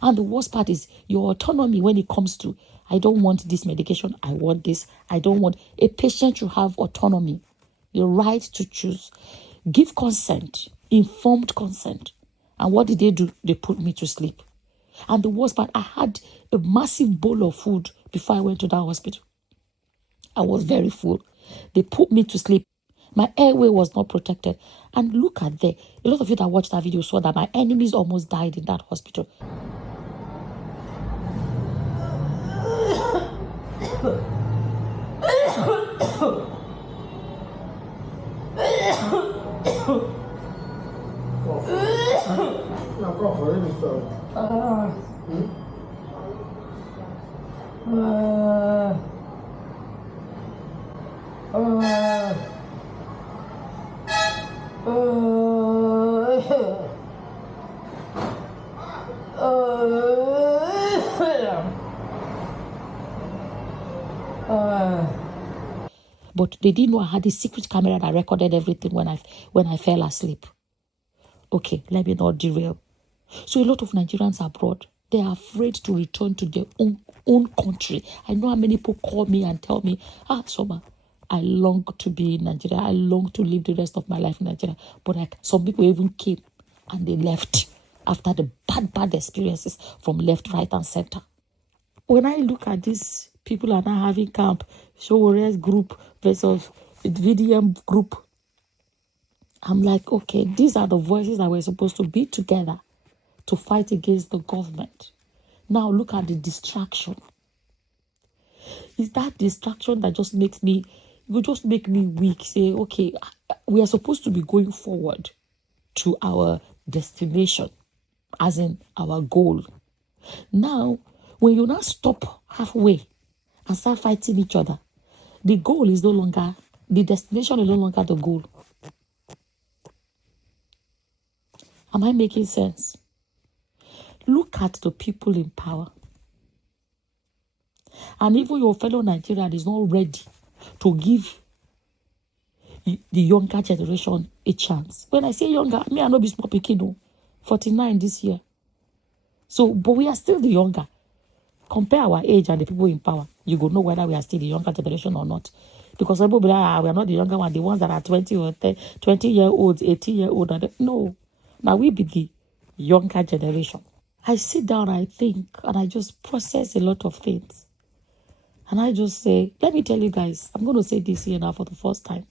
And the worst part is your autonomy when it comes to, I don't want this medication, I want this, I don't want. A patient should have autonomy, the right to choose. Give consent, informed consent. And what did they do? They put me to sleep. And the worst part, I had a massive bowl of food before I went to that hospital. I was very full. They put me to sleep. My airway was not protected. And look at there. A lot of you that watched that video saw that my enemies almost died in that hospital. But they didn't know I had a secret camera that recorded everything when I fell asleep. Okay, let me not derail. So a lot of Nigerians abroad, they are afraid to return to their own country. I know how many people call me and tell me, Soma, I long to be in Nigeria. I long to live the rest of my life in Nigeria. But some people even came and they left after the bad experiences from left, right, and center. When I look at these people are now having camp, Sowore's group versus the VDM group, I'm like, okay, these are the voices that were supposed to be together to fight against the government. Now look at the distraction. Is that distraction that just makes me, will just make me weak? Say, okay, we are supposed to be going forward to our destination, as in our goal. Now, when you now stop halfway and start fighting each other, the goal is no longer, the destination is no longer the goal. Am I making sense? Look at the people in power. And even your fellow Nigerian is not ready to give the younger generation a chance. When I say younger, I know be small pikin, 49 this year. So, but we are still the younger. Compare our age and the people in power. You go know whether we are still the younger generation or not. Because some people be like, we are not the younger one. The ones that are 20 or 20-year-olds, 18-year-olds. No. Now we be the younger generation. I sit down, I think, and I just process a lot of things. And I just say, let me tell you guys, I'm going to say this here now for the first time.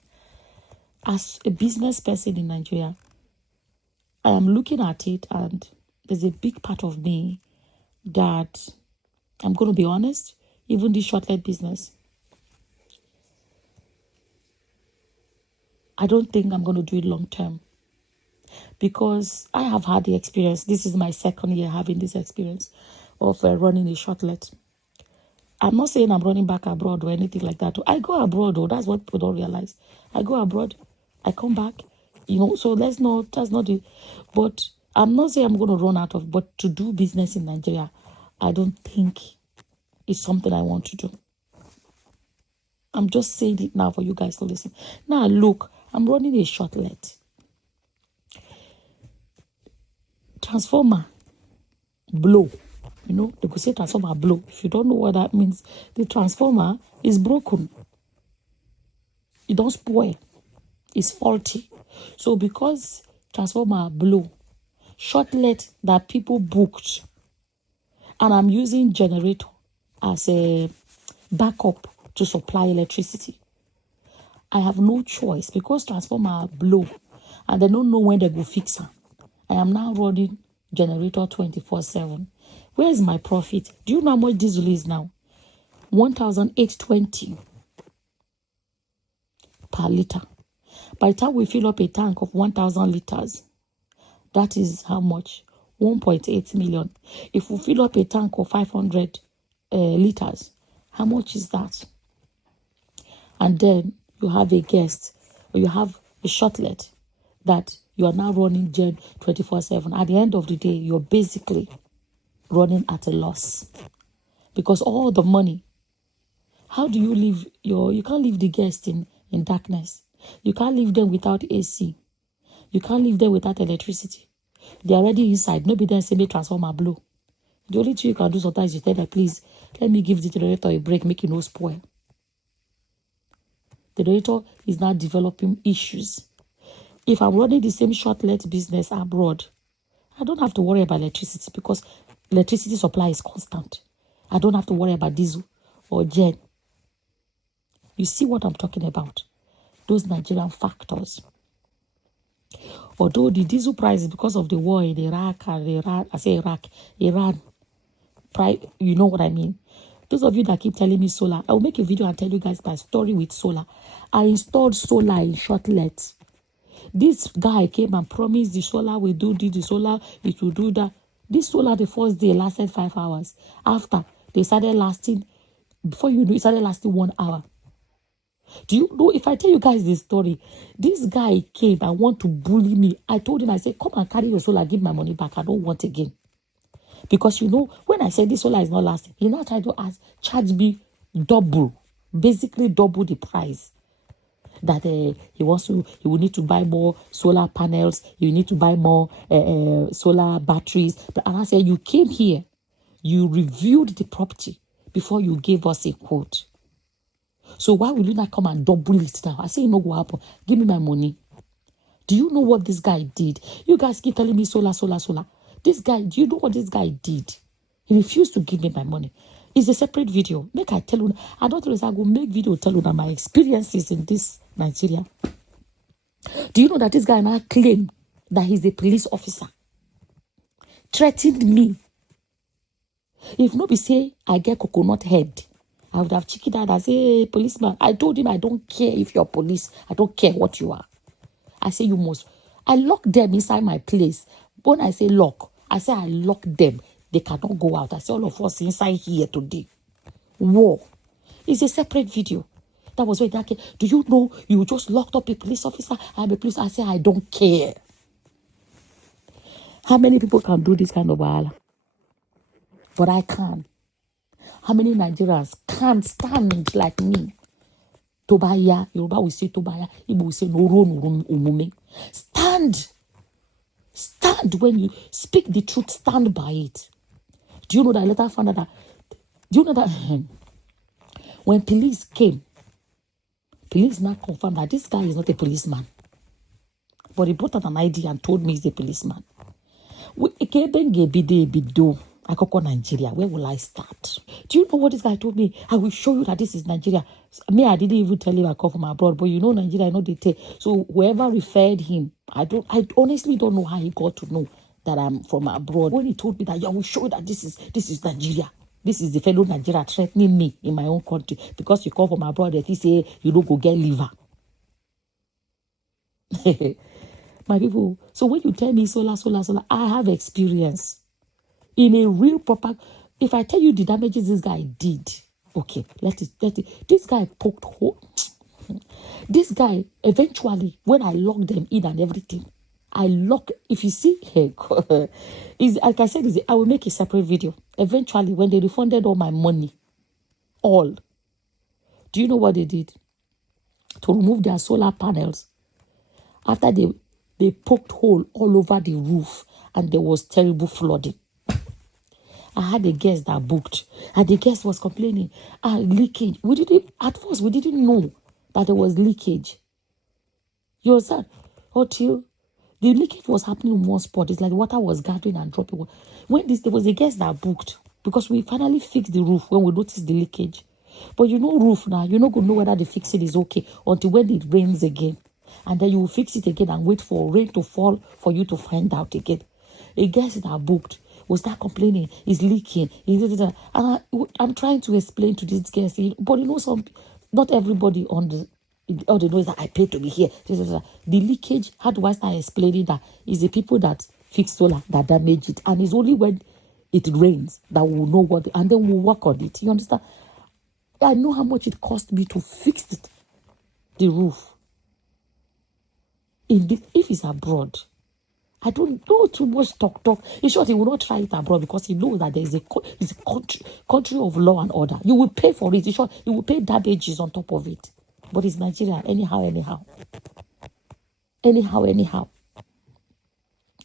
As a business person in Nigeria, I am looking at it and there's a big part of me that, I'm going to be honest, even this short-lived business, I don't think I'm going to do it long term. Because I have had the experience. This is my second year having this experience of running a shortlet. I'm not saying I'm running back abroad or anything like that. I go abroad, though. That's what people don't realize. I go abroad, I come back, so that's not it. But I'm not saying I'm going to run out of, but to do business in Nigeria, I don't think it's something I want to do. I'm just saying it now for you guys to listen. Now, look, I'm running a shortlet. Transformer blow. They could say transformer blow. If you don't know what that means, the transformer is broken. It don't spoil. It's faulty. So because transformer blow, shortlet that people booked, and I'm using generator as a backup to supply electricity, I have no choice because transformer blow and they don't know when they go fix them. I am now running generator 24/7. Where is my profit? Do you know how much diesel is now? 1,820 per liter. By the time we fill up a tank of 1,000 liters, That is how much? 1.8 million. If we fill up a tank of 500 liters, how much is that? And then you have a guest, or you have a shortlet that you are now running Gen 24/7. At the end of the day, you're basically running at a loss because all the money. How do you leave you can't leave the guest in darkness. You can't leave them without AC. You can't leave them without electricity. They're already inside. Nobody then say me transformer blow. The only thing you can do sometimes is tell them, please, let me give the generator a break, make it no spoil. The generator is now developing issues. If I'm running the same shortlet business abroad, I don't have to worry about electricity because electricity supply is constant. I don't have to worry about diesel or gen. You see what I'm talking about? Those Nigerian factors. Although the diesel price is because of the war in Iraq and Iran, Iran, you know what I mean. Those of you that keep telling me solar, I will make a video and tell you guys my story with solar. I installed solar in shortlet. This guy came and promised the solar will do this, the solar, it will do that. This solar, the first day, lasted 5 hours. After, they started lasting, before you know, it started lasting 1 hour. Do you know, if I tell you guys this story, this guy came and want to bully me. I told him, I said, come and carry your solar, give my money back. I don't want again. Because you know, when I said this solar is not lasting, he now tried to charge me double, basically double the price. That he will need to buy more solar panels, you need to buy more solar batteries. And I said, you came here, you reviewed the property before you gave us a quote. So why will you not come and double it now? I say, no, what happened? Give me my money. Do you know what this guy did? You guys keep telling me solar. This guy, do you know what this guy did? He refused to give me my money. It's a separate video. Make I tell you, I don't know if I go make video tell you my experiences in this Nigeria. Do you know that this guy now claimed that he's a police officer? Threatened me. If nobody say I get coconut head, I would have chickened out and say, hey, policeman. I told him I don't care if you're police. I don't care what you are. I say you must. I lock them inside my place. When I say lock, I say I lock them. They cannot go out. I say all of us inside here today. War. It's a separate video. That was very dark. Do you know you just locked up a police officer? I'm a police. I say I don't care. How many people can do this kind of wahala? But I can. How many Nigerians can't stand like me? Tobaya, Yoruba will say Tobaya, Igbo will say Noro Umume. Stand. Stand when you speak the truth, stand by it. Do you know that I later found out that, do you know that when police came, police now confirmed that this guy is not a policeman. But he brought out an ID and told me he's a policeman. Nigeria, where will I start? Do you know what this guy told me? I will show you that this is Nigeria. Me, I didn't even tell him I come from abroad, but you know Nigeria, I know they tell. So whoever referred him, I honestly don't know how he got to know that I'm from abroad. When he told me that, yeah, I will show you that this is Nigeria. This is the fellow Nigeria threatening me in my own country because you come from abroad. That he say you don't go get liver. My people. So when you tell me solar, I have experience. In a real proper, if I tell you the damages this guy did, okay, let it. This guy poked hole. This guy, eventually, when I locked them in and everything, if you see, like I said, I will make a separate video. Eventually, when they refunded all my money, do you know what they did? To remove their solar panels, after they poked hole all over the roof and there was terrible flooding. I had a guest that booked, and the guest was complaining, leakage. At first, we didn't know that there was leakage. You understand? Until the leakage was happening in one spot. It's like the water was gathering and dropping. When there was a guest that booked, because we finally fixed the roof when we noticed the leakage. But you know roof now, you're not going to know whether the fixing is okay until when it rains again. And then you will fix it again and wait for rain to fall for you to find out again. A guest that booked will start complaining, it's leaking. And I'm trying to explain to these guys, but you know, not everybody all they know is that I paid to be here. The leakage, how do I start explaining that? Is the people that fix solar that damage it. And it's only when it rains that we'll know what, and then we'll work on it. You understand? I know how much it cost me to fix it, the roof. If it's abroad, I don't know too much talk. In short, he will not try it abroad because he knows that it's a country of law and order. You will pay for it. In short, you will pay damages on top of it. But it's Nigeria, anyhow.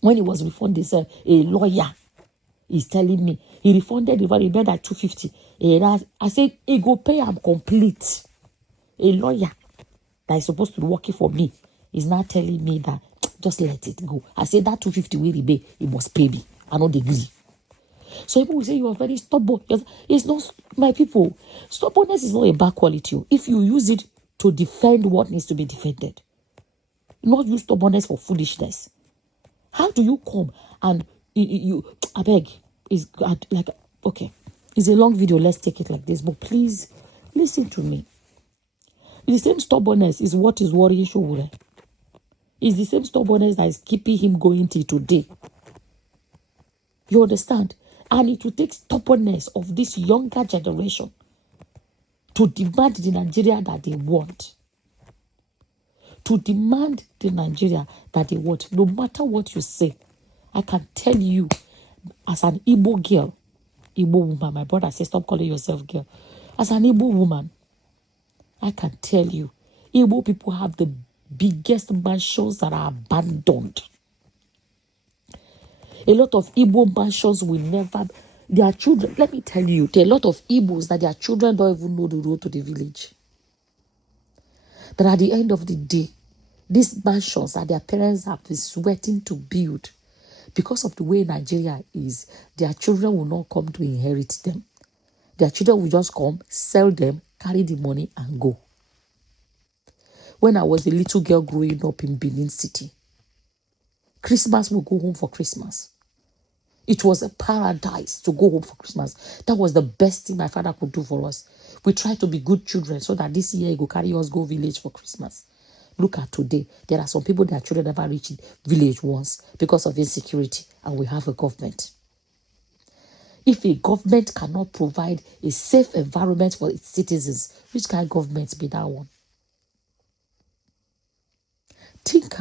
When he was refunded, a lawyer is telling me he refunded the value at 250. I said, he go pay am complete. A lawyer that is supposed to be working for me is now telling me that just let it go. I said that 250 will be, he must pay me. I don't agree. So people will say you are very stubborn. It's not, my people. Stubbornness is not a bad quality. If you use it to defend what needs to be defended, not use stubbornness for foolishness. How do you come and I beg, it's like, okay, it's a long video, let's take it like this, but please listen to me. The same stubbornness is what is worrying Sowore. It's the same stubbornness that is keeping him going till today. You understand? And it will take stubbornness of this younger generation to demand the Nigeria that they want. To demand the Nigeria that they want. No matter what you say, I can tell you, as an Igbo girl, Igbo woman, my brother says, stop calling yourself girl. As an Igbo woman, I can tell you, Igbo people have the biggest mansions that are abandoned. A lot of Igbo mansions will never, their children, let me tell you, there are a lot of Igbos that their children don't even know the road to the village. That at the end of the day, these mansions that their parents have been sweating to build, because of the way Nigeria is, their children will not come to inherit them. Their children will just come, sell them, carry the money and go. When I was a little girl growing up in Benin City, Christmas we go home for Christmas. It was a paradise to go home for Christmas. That was the best thing my father could do for us. We tried to be good children so that this year he go carry us go village for Christmas. Look at today. There are some people, their children never reach village once because of insecurity, and we have a government. If a government cannot provide a safe environment for its citizens, which kind of government be that one? Think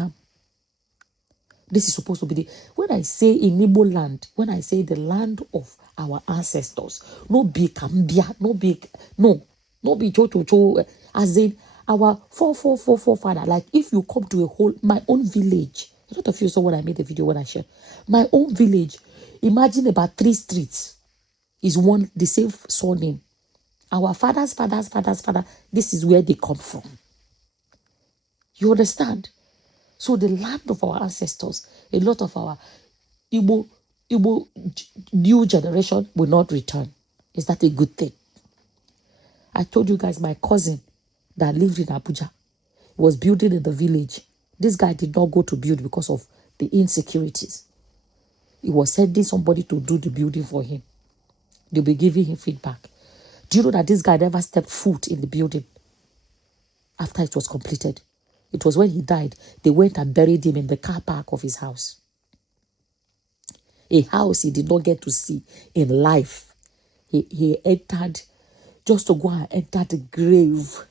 this is supposed to be the, when I say in Igbo land, when I say the land of our ancestors, no be Kambia, no be Cho, as in our forefather. Like if you come to my own village, a lot of you saw when I made the video when I shared my own village. Imagine about 3 streets is the same surname. Our father. This is where they come from. You understand? So the land of our ancestors, a lot of our Igbo new generation will not return. Is that a good thing? I told you guys, my cousin that lived in Abuja was building in the village. This guy did not go to build because of the insecurities. He was sending somebody to do the building for him. They'll be giving him feedback. Do you know that this guy never stepped foot in the building after it was completed? It was when he died, they went and buried him in the car park of his house. A house he did not get to see in life. He entered just to go and enter the grave.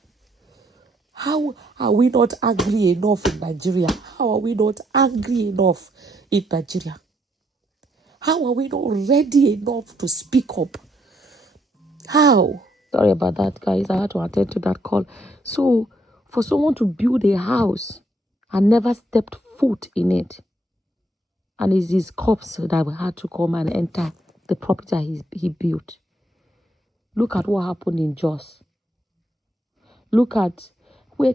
How are we not angry enough in Nigeria? How are we not angry enough in Nigeria? How are we not ready enough to speak up? How? Sorry about that, guys. I had to attend to that call. So, for someone to build a house and never stepped foot in it, and it's his corpse that had to come and enter the property he built. Look at what happened in Jos. Look at look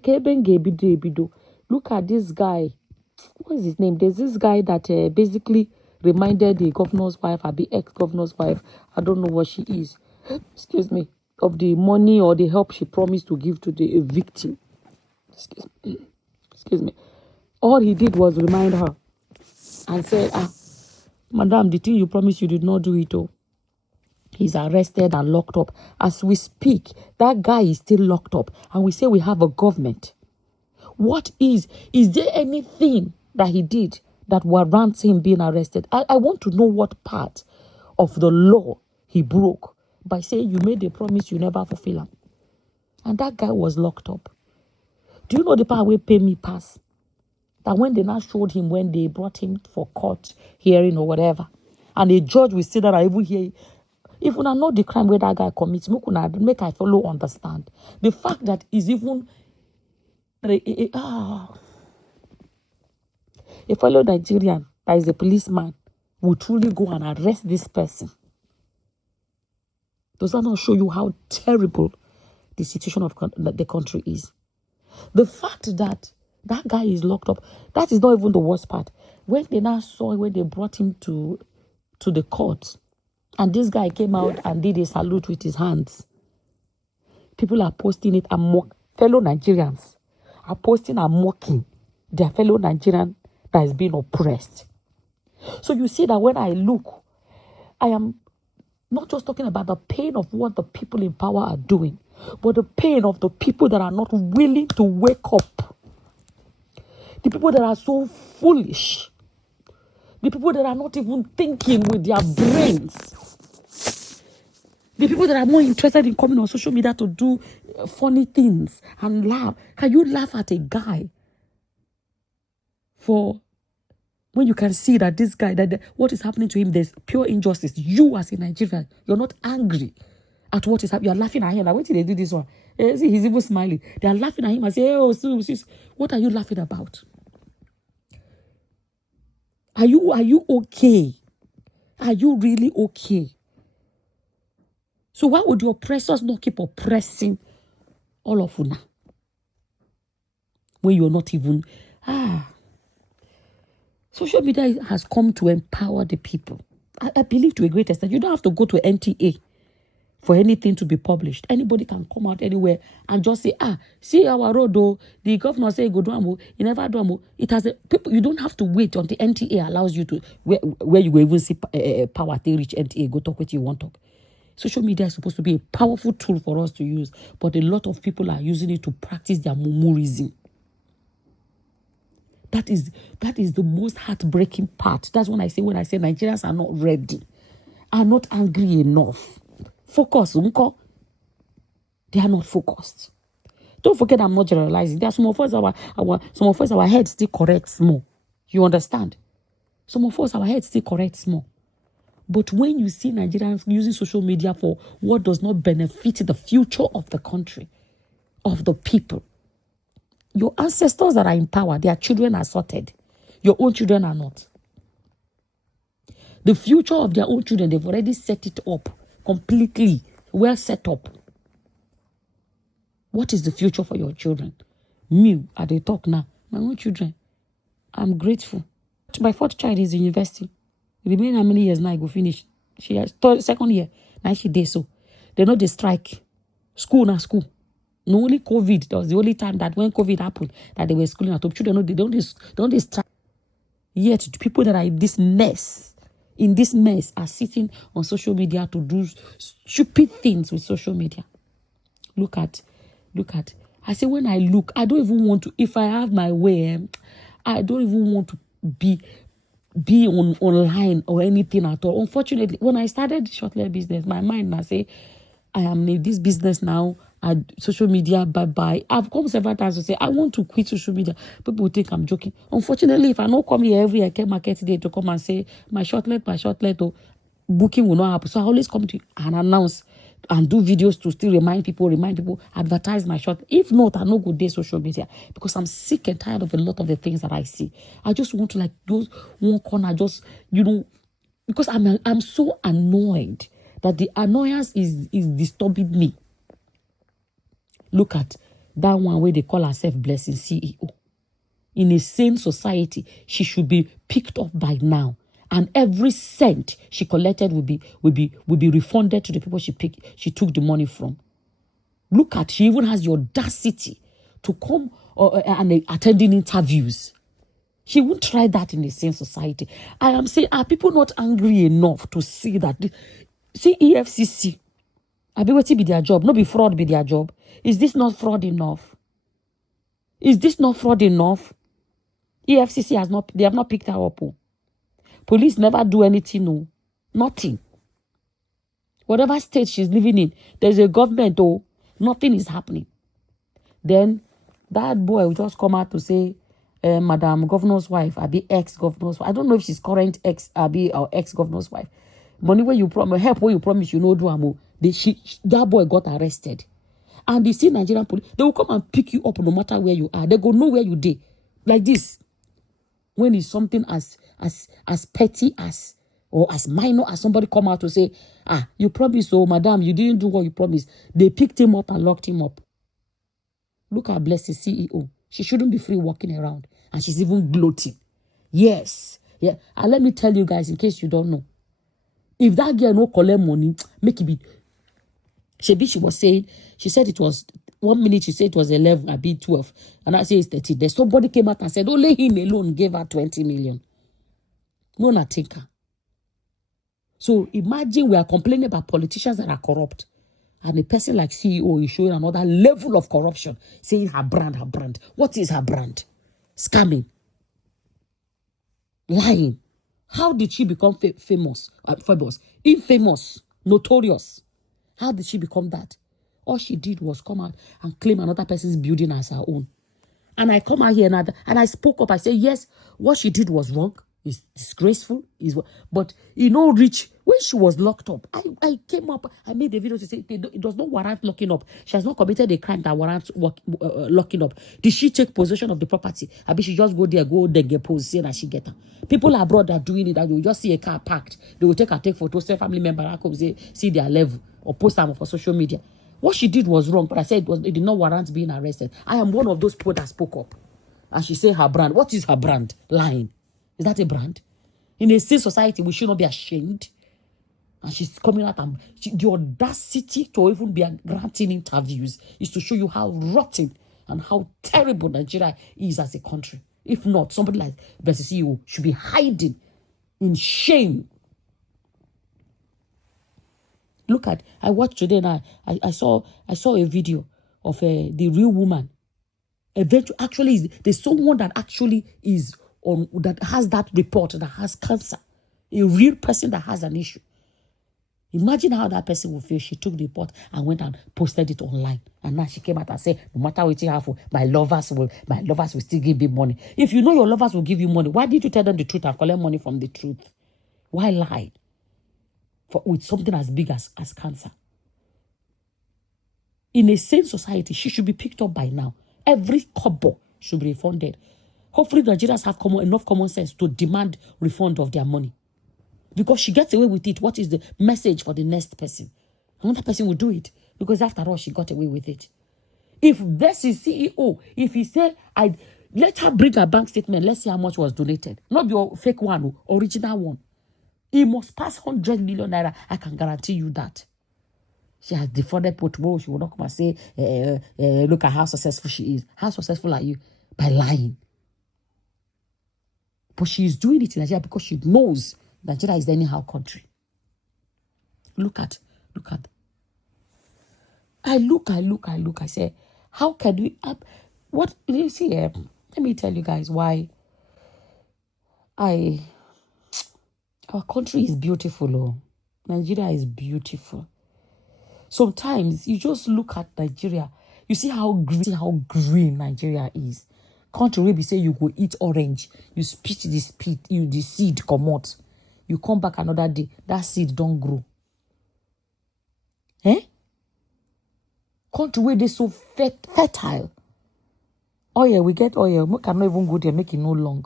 at this guy. What is his name? There's this guy that basically reminded the governor's wife, or the ex-governor's wife, I don't know what she is, excuse me, of the money or the help she promised to give to the victim. Excuse me. All he did was remind her and said, madam, the thing you promised, you did not do it. Oh. He's arrested and locked up. As we speak, that guy is still locked up. And we say we have a government. Is there anything that he did that warrants him being arrested. I want to know what part of the law he broke by saying you made a promise you never fulfill them. And that guy was locked up. Do you know the part where pay me pass? That when they now showed him, when they brought him for court hearing or whatever, and a judge will say that I even hear, if we know the crime where that guy commits, make I follow understand. The fact that is even a fellow Nigerian that is a policeman will truly go and arrest this person. Does that not show you how terrible the situation of the country is? The fact that that guy is locked up, that is not even the worst part. When they now saw, when they brought him to the court, and this guy came out and did a salute with his hands, people are posting it and fellow Nigerians are posting and mocking their fellow Nigerian that is being oppressed. So you see that when I look, I am not just talking about the pain of what the people in power are doing, but the pain of the people that are not willing to wake up. The people that are so foolish. The people that are not even thinking with their brains. The people that are more interested in coming on social media to do funny things and laugh. Can you laugh at a guy for when you can see that this guy, that what is happening to him, there's pure injustice? You as a Nigerian, you're not angry at what is happening. You're laughing at him. Like, wait till they do this one. He's even smiling. They are laughing at him and say, oh, sis, what are you laughing about? Are you okay? Are you really okay? So why would your oppressors not keep oppressing all of you now? When you're not even... Social media has come to empower the people. I believe to a great extent. You don't have to go to NTA for anything to be published. Anybody can come out anywhere and just say, see our road, though. The governor say go do amo. You never do amo. It has people. You don't have to wait until NTA allows you to where you will even see power. They reach NTA. Go talk what you want to talk. Social media is supposed to be a powerful tool for us to use, but a lot of people are using it to practice their mumurism. That is the most heartbreaking part. That's when I say Nigerians are not ready, are not angry enough. Focus, unko. They are not focused. Don't forget, I'm not generalizing. There are some of us our heads still correct more. You understand? Some of us our heads still correct more. But when you see Nigerians using social media for what does not benefit the future of the country, of the people, your ancestors that are in power, their children are sorted. Your own children are not. The future of their own children, they've already set it up completely, well set up. What is the future for your children? Me, I dey talk now. My own children, I'm grateful. My fourth child is in university. Remain how many years now I go finish? She has second year. Now she did so. They know they strike. School na school. No, only COVID. That was the only time that when COVID happened that they were schooling at home. Children they don't strike. Yet the people that are in this mess are sitting on social media to do stupid things with social media. Look at. I say when I look, I don't even want to. If I have my way, I don't even want to be online or anything at all. Unfortunately, when I started the short-leg business, my mind now say, I am in this business now, social media, bye-bye. I've come several times to say, I want to quit social media. People will think I'm joking. Unfortunately, if I don't come here every market day to come and say, my short-leg, or booking will not happen. So I always come to and announce and do videos to still remind people, advertise my short. If not, I no go day social media because I'm sick and tired of a lot of the things that I see. I just want to like those one corner, just because I'm so annoyed that the annoyance is disturbing me. Look at that one where they call herself Blessing CEO. In a sane society, she should be picked up by now. And every cent she collected will be refunded to the people she took the money from. Look at, she even has the audacity to come and attending interviews. She won't try that in a sane society. I am saying, are people not angry enough to see that? See EFCC. I be waiting be their job. No be fraud be their job. Is this not fraud enough? Is this not fraud enough? EFCC they have not picked her up. Oh. Police never do anything, no. Nothing. Whatever state she's living in, there's a government, oh, nothing is happening. Then that boy will just come out to say, Madam Governor's wife, be ex-governor's wife. I don't know if she's current be or ex-governor's wife. Money where you promise, help where you promise, you know, do amo. That boy got arrested. And they see Nigerian police, they will come and pick you up no matter where you are. They go know where you did. Like this. When it's something as petty as or as minor as somebody come out to say, you promised, oh, madam, you didn't do what you promised. They picked him up and locked him up. Look at Blessed CEO. She shouldn't be free walking around. And she's even gloating. Yes. Yeah. And let me tell you guys, in case you don't know. If that girl no collect money, make it be. She was saying, she said it was 1 minute, she said it was 11, I be 12. And I say it's 13. Then somebody came out and said, only him alone gave her 20 million. No, not thinker. So imagine we are complaining about politicians that are corrupt. And a person like CEO is showing another level of corruption, saying her brand, her brand. What is her brand? Scamming. Lying. How did she become famous? Infamous. Notorious. How did she become that? All she did was come out and claim another person's building as her own. And I come out here and I spoke up. I said, yes, what she did was wrong. It's disgraceful. But reach. When she was locked up, I came up. I made a video to say it does not warrant locking up. She has not committed a crime that warrants locking up. Did she take possession of the property? I mean, she just go there, get pose, say that she get her. People abroad are doing it. That they will just see a car parked. They will take photos, say family member, see their level or post them for social media. What she did was wrong, but I said it did not warrant being arrested. I am one of those people that spoke up. And she said her brand. What is her brand? Lying. Is that a brand? In a safe society, we should not be ashamed. And she's coming out and the audacity to even be granting interviews is to show you how rotten and how terrible Nigeria is as a country. If not, somebody like the CEO should be hiding in shame. Look at, I watched today and I saw a video of the real woman. Eventually, actually, there's someone that actually is on, that has that report, that has cancer. A real person that has an issue. Imagine how that person would feel. She took the report and went and posted it online. And now she came out and said, no matter what you have, my lovers will still give me money. If you know your lovers will give you money, why did you tell them the truth and collect money from the truth? Why lie? With something as big as cancer. In a sane society, she should be picked up by now. Every kobo should be refunded. Hopefully, Nigerians have enough common sense to demand refund of their money. Because she gets away with it, what is the message for the next person? Another person will do it. Because after all, she got away with it. If this is CEO, if he say, let her bring her bank statement, let's see how much was donated. Not your fake one, original one. It must pass 100 million naira. I can guarantee you that. She has defrauded portfolio. She will not come and say, look at how successful she is. How successful are you? By lying. But she is doing it in Nigeria because she knows Nigeria is the anyhow country. Look at. I look. I say, how can we? What you see? Let me tell you guys why. Our country is beautiful. Oh, Nigeria is beautiful. Sometimes you just look at Nigeria, you see how green Nigeria is. Country where we say you go eat orange, you spit the seed come out. You come back another day, that seed don't grow. Country where they so fertile. Oil, we get oil. We cannot even go there, make it no long.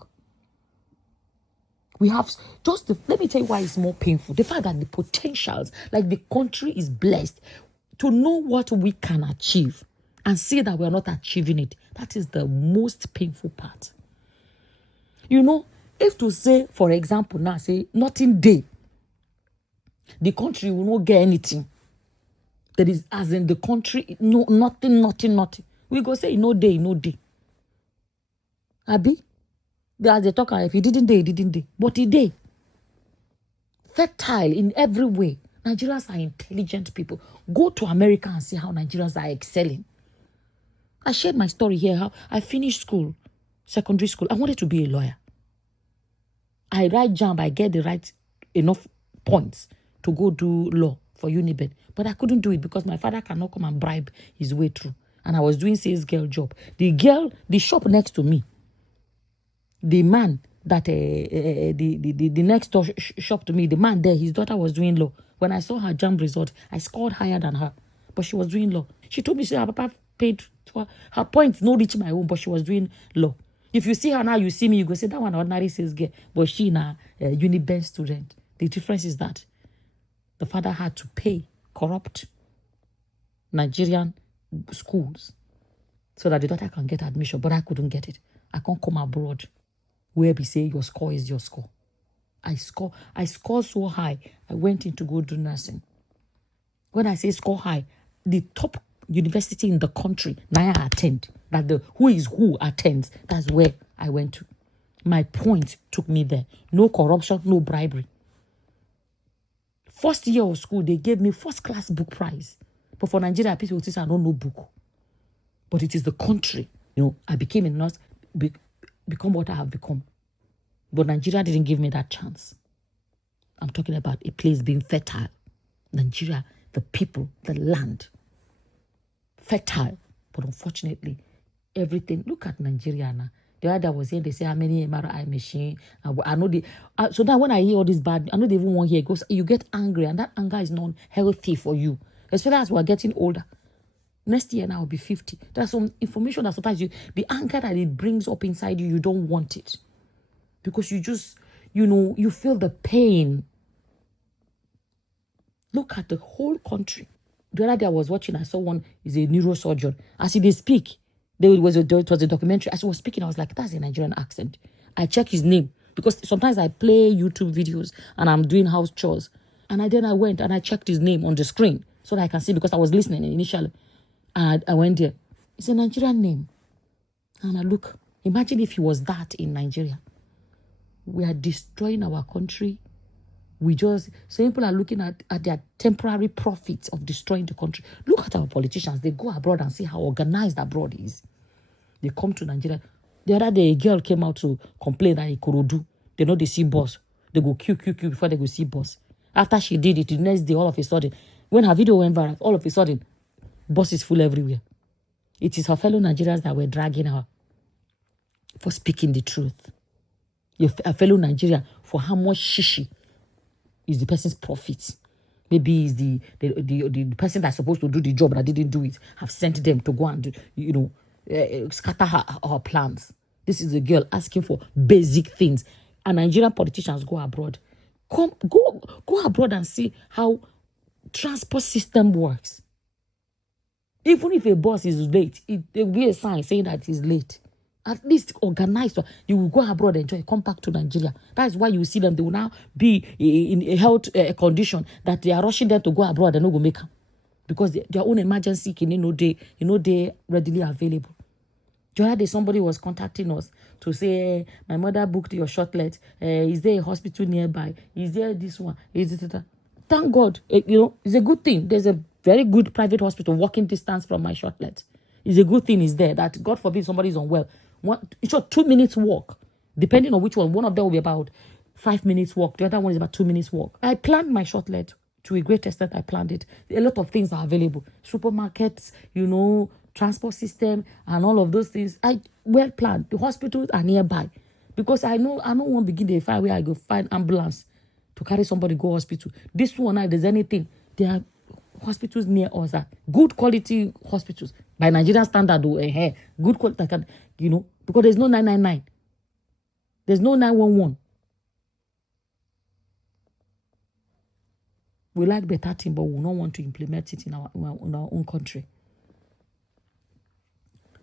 We have let me tell you why it's more painful. The fact that the potentials, like the country is blessed to know what we can achieve and see that we are not achieving it. That is the most painful part. If to say, for example, now say nothing day, the country will not get anything. That is, as in the country, no, nothing. We go say no day. Abi? As they talk, if he didn't day. But he did. Fertile in every way. Nigerians are intelligent people. Go to America and see how Nigerians are excelling. I shared my story here, how I finished school. secondary school. I wanted to be a lawyer. I write JAMB, I get the right enough points to go do law for Unibet. But I couldn't do it because my father cannot come and bribe his way through. And I was doing sales girl job. The shop next to me, the man that, the next door shop to me, the man there, his daughter was doing law. When I saw her JAMB result, I scored higher than her. But she was doing law. She told me, her papa paid her points, no reach my own, but she was doing law. If you see her now, you see me, you go say that one ordinary sales girl, but she na Unibet student. The difference is that the father had to pay corrupt Nigerian schools so that the daughter can get admission, but I couldn't get it. I can't come abroad where we say your score is your score. I scored so high, I went in to go do nursing. When I say score high, the top university in the country, now I attend. That the who attends, that's where I went to. My point took me there. No corruption, no bribery. First year of school, they gave me first class book prize. But for Nigeria, people say I don't know book. But it is the country. I became a nurse, become what I have become. But Nigeria didn't give me that chance. I'm talking about a place being fertile. Nigeria, the people, the land. Fertile. But unfortunately, everything. Look at Nigeria now. The other was here, they say how many MRI machine. I know so now when I hear all this bad, I know they even want to hear it goes, you get angry, and that anger is not healthy for you. Especially as we're getting older. Next year now I'll be 50. There's some information that sometimes the anger that it brings up inside you, you don't want it. Because you just, you feel the pain. Look at the whole country. The other day I was watching, I saw one is a neurosurgeon. As they speak, it was a documentary. As he was speaking, I was like, that's a Nigerian accent. I check his name because sometimes I play YouTube videos and I'm doing house chores. And then I went and I checked his name on the screen so that I can see because I was listening initially. And I went there. It's a Nigerian name. And I look, imagine if he was that in Nigeria. We are destroying our country. So people are looking at their temporary profits of destroying the country. Look at our politicians. They go abroad and see how organized abroad is. They come to Nigeria. The other day, a girl came out to complain that Ikorodu, they know they see boss. They go queue before they go see boss. After she did it, the next day, all of a sudden, when her video went viral, all of a sudden, boss is full everywhere. It is her fellow Nigerians that were dragging her for speaking the truth. A fellow Nigerian for how much shishi is the person's profit. Maybe is the person that's supposed to do the job that didn't do it, have sent them to go and do, scatter her plans. This is a girl asking for basic things. And Nigerian politicians go abroad. Go abroad and see how transport system works. Even if a bus is late, there will be a sign saying that it's late. At least organized. You will go abroad and enjoy, come back to Nigeria. That's why you see them. They will now be in a health condition that they are rushing them to go abroad and not go make them. Because their own emergency can, they readily available. The other day, somebody was contacting us to say, my mother booked your shortlet. Is there a hospital nearby? Is there this one? Is it that? Thank God. It's a good thing. There's a very good private hospital walking distance from my shortlet. It's a good thing is there that, God forbid, somebody is unwell. 2 minutes walk, depending on which one. One of them will be about 5 minutes walk. The other one is about 2 minutes walk. I planned my shortlet to a great extent. I planned it. A lot of things are available. Supermarkets, transport system, and all of those things. I well planned. The hospitals are nearby because I don't want to begin the fight where I go find ambulance to carry somebody go hospital. This one, if there's anything, there are hospitals near us, good quality hospitals by Nigerian standard. Good quality, because there's no 999, there's no 911. We like better thing, but we don't want to implement it in our own country.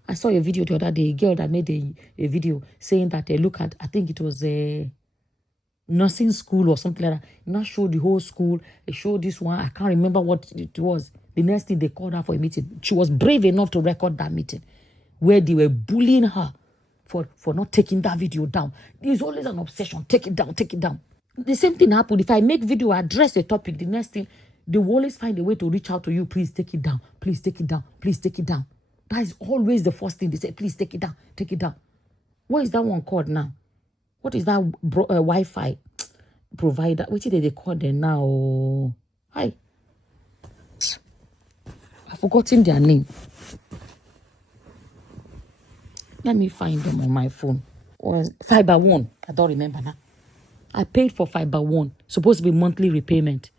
I saw a video the other day, a girl that made a video saying that they look at, I think it was a nursing school or something like that. Not show the whole school. They showed this one. I can't remember what it was. The next thing, they called her for a meeting. She was brave enough to record that meeting where they were bullying her for not taking that video down. There's always an obsession. Take it down, take it down. The same thing happened. If I make video, address a topic, the next thing, they will always find a way to reach out to you. Please take it down. Please take it down. Please take it down. That is always the first thing they say. Please take it down. Take it down. What is that one called now? What is that Wi-Fi provider? What did they call them now? Hi. I've forgotten their name. Let me find them on my phone. Was Fiber One. I don't remember now. I paid for Fiber One. Supposed to be monthly repayment.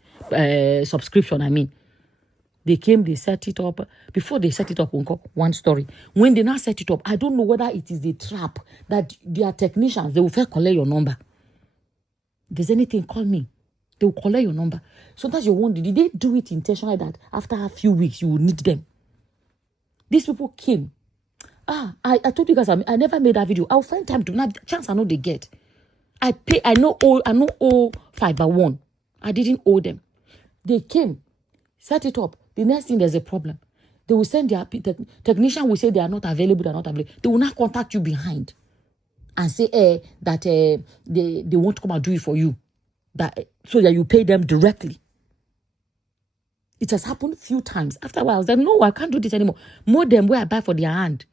Subscription, I mean. They came, they set it up. Before they set it up, one story. When they now set it up, I don't know whether it is a trap that their technicians, they will first collect your number. If there's anything, call me. They will collect your number. So that's your wonder. Did they do it intentionally that after a few weeks, you will need them? These people came. I told you guys, I never made that video. I'll find time to now. Chance I know they get. I know all Fiber One. I didn't owe them. They came, set it up. The next thing, there's a problem. They will send their technician will say they are not available. They will not contact you behind and say that they won't come and do it for you. So that you pay them directly. It has happened a few times. After a while, I was like, no, I can't do this anymore. Modem where I buy for their hand.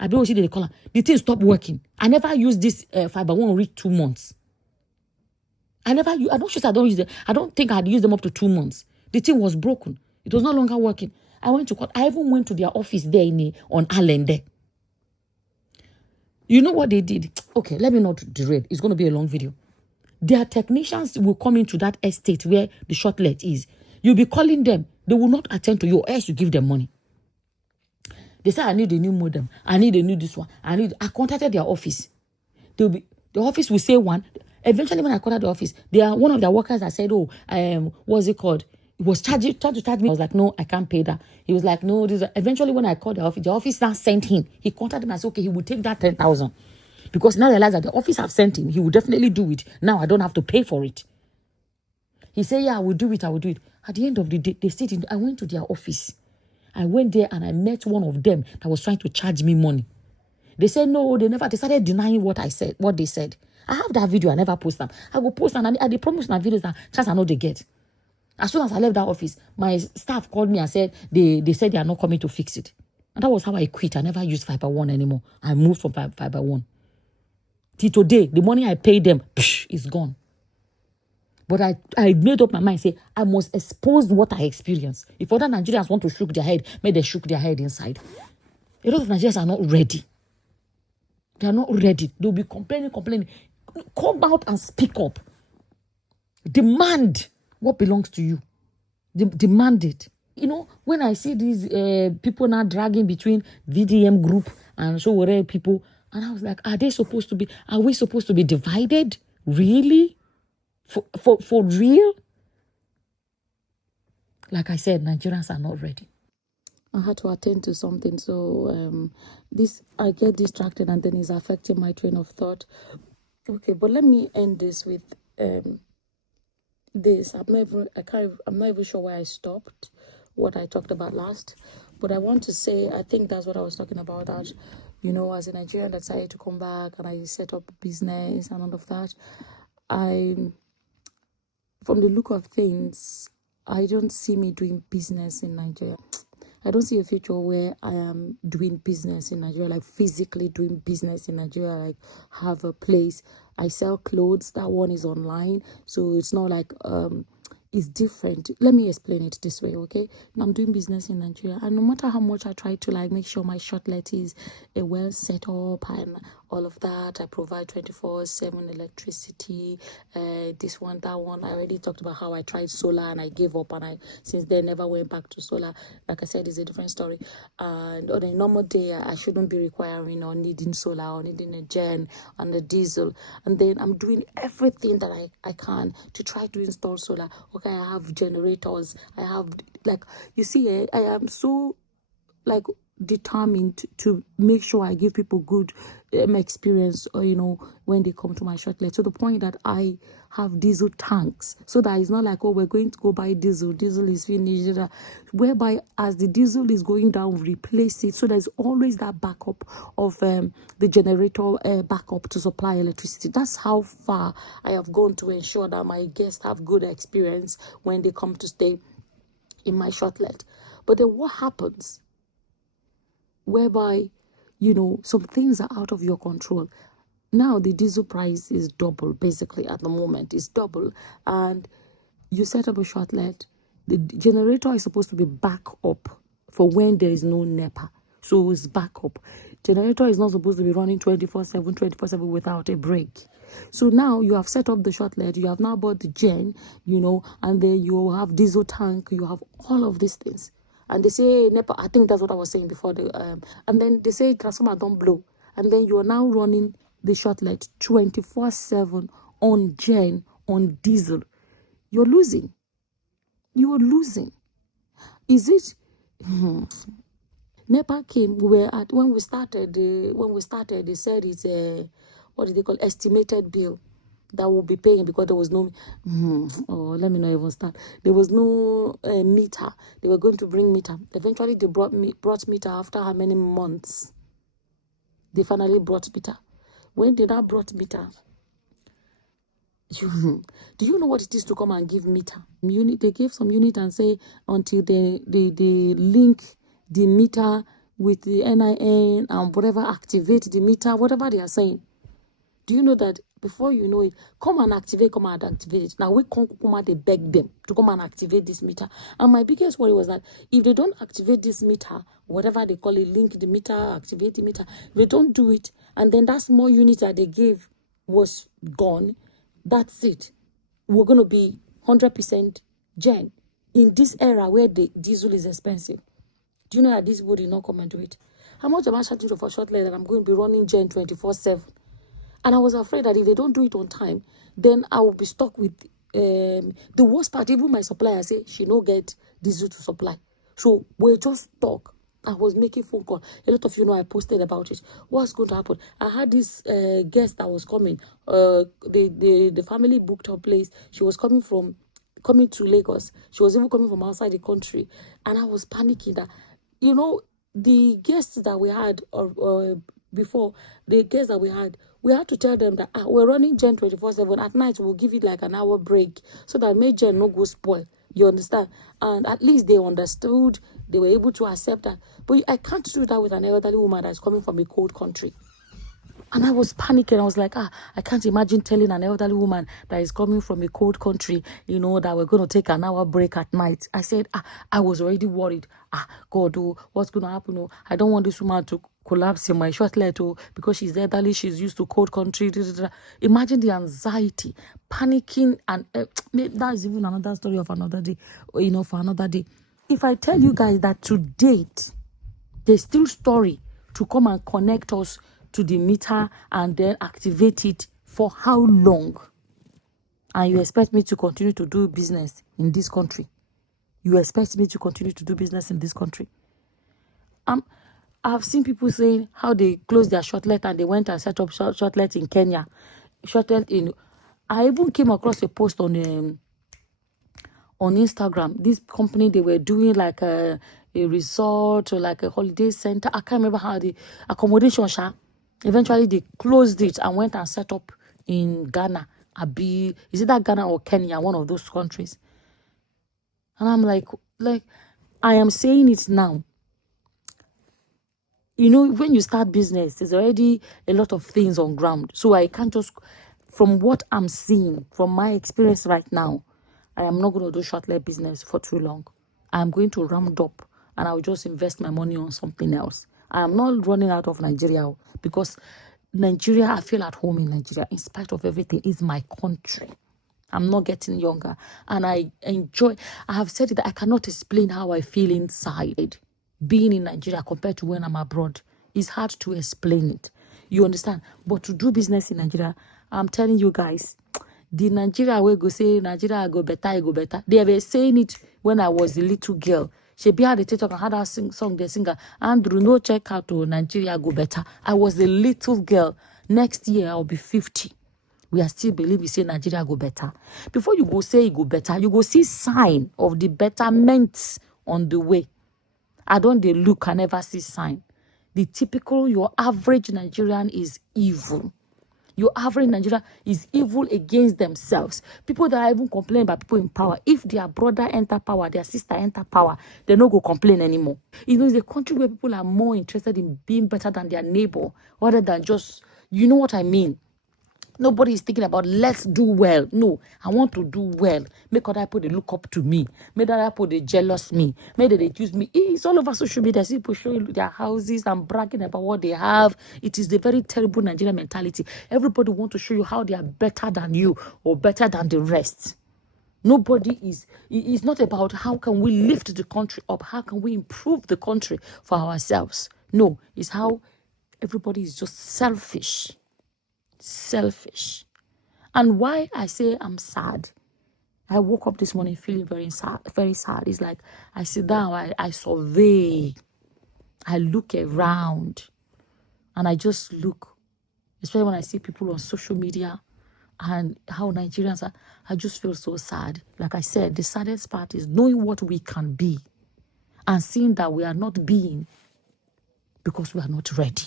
I don't see the color. The thing stopped working. I never used this Fiber One reach 2 months. I don't use it. I don't think I had used them up to 2 months. The thing was broken. It was no longer working. I went to court. I even went to their office there on Allen there. You know what they did? Okay, let me not derail. It's going to be a long video. Their technicians will come into that estate where the shortlet is. You'll be calling them. They will not attend to you, or else you give them money. They say, I need a new modem. I need a new this one. I contacted their office. The office will say one. Eventually, when I contacted the office, one of their workers that said, what's it called? It was trying to charge me. I was like, no, I can't pay that. He was like, no. Eventually, when I called the office now sent him. He contacted me and said, okay, he would take that 10,000. Because now I realize that the office have sent him. He will definitely do it. Now I don't have to pay for it. He said, yeah, I will do it. At the end of the day, I went to their office. I went there and I met one of them that was trying to charge me money. They said, no, they started denying what they said. I have that video. I never post them. I will post them. I promise my videos that chance I know they get. As soon as I left that office, my staff called me and said they said they are not coming to fix it. And that was how I quit. I never used Fiber One anymore. I moved from Fiber One. Till today, the money I paid them is gone. But I made up my mind, say, I must expose what I experienced. If other Nigerians want to shook their head, maybe they shook their head inside. A lot of Nigerians are not ready. They are not ready. They'll be complaining. Come out and speak up. Demand what belongs to you. Demand it. You know, when I see these people now dragging between VDM group and Sowore people, and I was like, are we supposed to be divided? Really? For real? Like I said, Nigerians are not ready. I had to attend to something, so I get distracted and then it's affecting my train of thought. Okay, but let me end this with this. I'm not even sure where I stopped, what I talked about last, but I want to say, I think that's what I was talking about, that, you know, as a Nigerian that decided to come back and I set up business and all of that, from the look of things, I don't see me doing business in Nigeria. I don't see a future where I am doing business in Nigeria, like physically doing business in Nigeria, like have a place. I sell clothes. That one is online. So it's not like, it's different. Let me explain it this way, okay? Now I'm doing business in Nigeria, and no matter how much I try to like make sure my shortlet is a well set up and all of that, I provide 24/7 electricity, this one, that one. I already talked about how I tried solar and I gave up, and I since then never went back to solar. Like I said, it's a different story. And on a normal day, I shouldn't be requiring or needing solar or needing a gen and a diesel. And then I'm doing everything that I can to try to install solar. Okay, I have generators. I have, like, you see, I am so, like, determined to make sure I give people good experience, or you know, when they come to my shortlet, to the point that I have diesel tanks, so that it's not like, oh, we're going to go buy diesel is finished, whereby as the diesel is going down, replace it, so there's always that backup of the generator backup to supply electricity. That's how far I have gone to ensure that my guests have good experience when they come to stay in my shortlet. But then what happens whereby, you know, some things are out of your control? Now the diesel price is double, basically at the moment. It's double. And you set up a shortlet. The generator is supposed to be back up for when there is no NEPA. So it's backup. Generator is not supposed to be running 24/7 without a break. So now you have set up the shortlet, you have now bought the gen, and then you have diesel tank, you have all of these things. And they say NEPA, I think that's what I was saying before. And then they say transformer don't blow. And then you are now running the shortlet 24/7 on gen, on diesel. You're losing. You are losing. Is it? NEPA came. We were at when we started. They said it's a what do they call estimated bill that we'll be paying because there was no. Let me not even start. There was no meter. They were going to bring meter. Eventually, they brought meter after how many months? They finally brought meter. When they now brought meter, do you know what it is to come and give meter? They gave some unit and say until they link the meter with the NIN and whatever, activate the meter, whatever they are saying. Do you know that before you know it, come and activate it. Now we come and they beg them to come and activate this meter. And my biggest worry was that if they don't activate this meter, whatever they call it, link the meter, activate the meter, if they don't do it, and then that small unit that they gave was gone, that's it. We're going to be 100% gen in this era where the diesel is expensive. Do you know that this would not come and do it? How much am I charging for shortlet that I'm going to be running gen 24/7? And I was afraid that if they don't do it on time, then I will be stuck with the worst part. Even my supplier say she no get diesel to supply, so we're just stuck. I was making phone call. A lot of you know I posted about it. What's going to happen? I had this guest that was coming. The family booked her place. She was coming to Lagos. She was even coming from outside the country, and I was panicking that, the guests that we had before, we had to tell them that we're running gen 24/7. At night we'll give it like an hour break so that may gen no go spoil. You understand? And at least they understood. They were able to accept that. But I can't do that with an elderly woman that's coming from a cold country. And I was panicking. I was like, I can't imagine telling an elderly woman that is coming from a cold country, that we're going to take an hour break at night. I said, I was already worried. God, what's going to happen? Oh, I don't want this woman to collapse in my shortlet because she's elderly, she's used to cold country. Imagine the anxiety, panicking, and that's even another story of another day, for another day. If I tell you guys that to date, there's still story to come and connect us to the meter and then activate it, for how long? And you expect me to continue to do business in this country? I've seen people saying how they closed their shortlet and they went and set up shortlet in Kenya. I even came across a post on Instagram. This company, they were doing like a resort or like a holiday center. I can't remember how the accommodation. Eventually, they closed it and went and set up in Ghana. Is it that Ghana or Kenya? One of those countries. And I'm like I am saying it now. When you start business, there's already a lot of things on ground. So I can't just, from what I'm seeing, from my experience right now, I am not going to do shortlet business for too long. I'm going to round up and I'll just invest my money on something else. I am not running out of Nigeria because Nigeria, I feel at home in Nigeria. In spite of everything, is my country. I'm not getting younger. And I have said it, that I cannot explain how I feel inside being in Nigeria compared to when I'm abroad. It's hard to explain it. You understand? But to do business in Nigeria, I'm telling you guys, the Nigeria will go say Nigeria go better. They were saying it when I was a little girl. She be at the TikTok and had that song, the singer Andrew, no check out to Nigeria go better. I was a little girl. Next year I'll be 50. We are still believing say Nigeria go better. Before you go say it go better, you go see sign of the betterment on the way. I don't they look, I never see sign. The typical, your average Nigerian is evil. Your average Nigerian is evil against themselves. People that are even complaining about people in power. If their brother enter power, their sister enter power, they don't go complain anymore. It's a country where people are more interested in being better than their neighbor, rather than just, You know what I mean? Nobody is thinking about let's do well. No, I want to do well. Make other people they look up to me. Make other people they jealous me. Make they use me. It's all over social media. See people showing their houses and bragging about what they have. It is the very terrible Nigerian mentality. Everybody want to show you how they are better than you or better than the rest. Nobody is. It's not about how can we lift the country up. How can we improve the country for ourselves? No, it's how everybody is just selfish. Selfish. And why I say I'm sad, I woke up this morning feeling very sad, very sad. It's like I sit down, I survey, I look around, and I just look, especially when I see people on social media and how Nigerians are, I just feel so sad. Like I said, the saddest part is knowing what we can be and seeing that we are not being because we are not ready.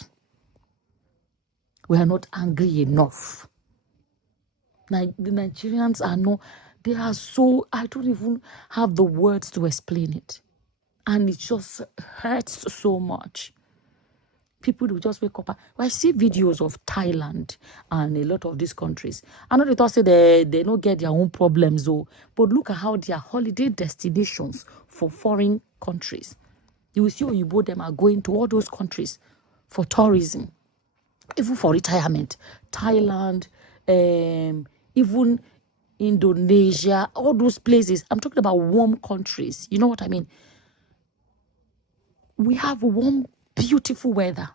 We are not angry enough. The Nigerians are not, they are so, I don't even have the words to explain it. And it just hurts so much. People will just wake up. I see videos of Thailand and a lot of these countries. I know they thought say they don't get their own problems, though, but look at how their holiday destinations for foreign countries. You will see Oyibo them are going to all those countries for tourism, even for retirement. Thailand, even Indonesia, all those places. I'm talking about warm countries. You know what I mean? We have warm, beautiful weather.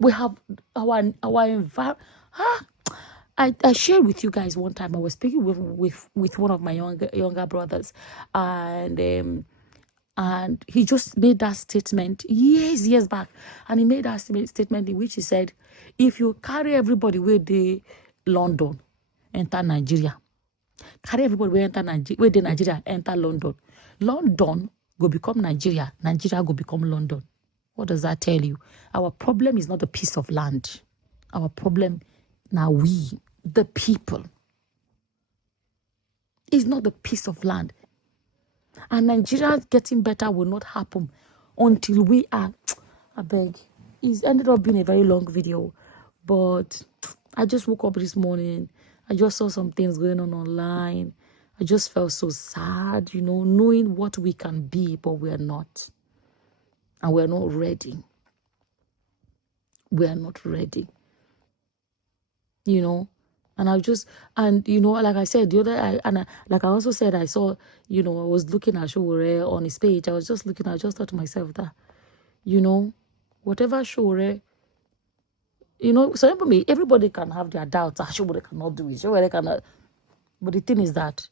We have our environment. I shared with you guys one time. I was speaking with one of my younger brothers, and he just made that statement years back, and he made that statement in which he said, if you carry everybody where they London enter Nigeria, carry everybody where they Nigeria enter London, London go become Nigeria, Nigeria go become London. What does that tell you? Our problem is not a piece of land. Our problem now, we the people, is not the piece of land. And Nigeria getting better will not happen until we are, I beg. It's ended up being a very long video, but I just woke up this morning. I just saw some things going on online. I just felt so sad, knowing what we can be, but we are not. And we are not ready. We are not ready. And like I said, like I also said, I saw, I was looking at Sowore on his page. I just thought to myself that, whatever Sowore, so everybody can have their doubts. Sowore cannot do it. Sowore cannot. But the thing is that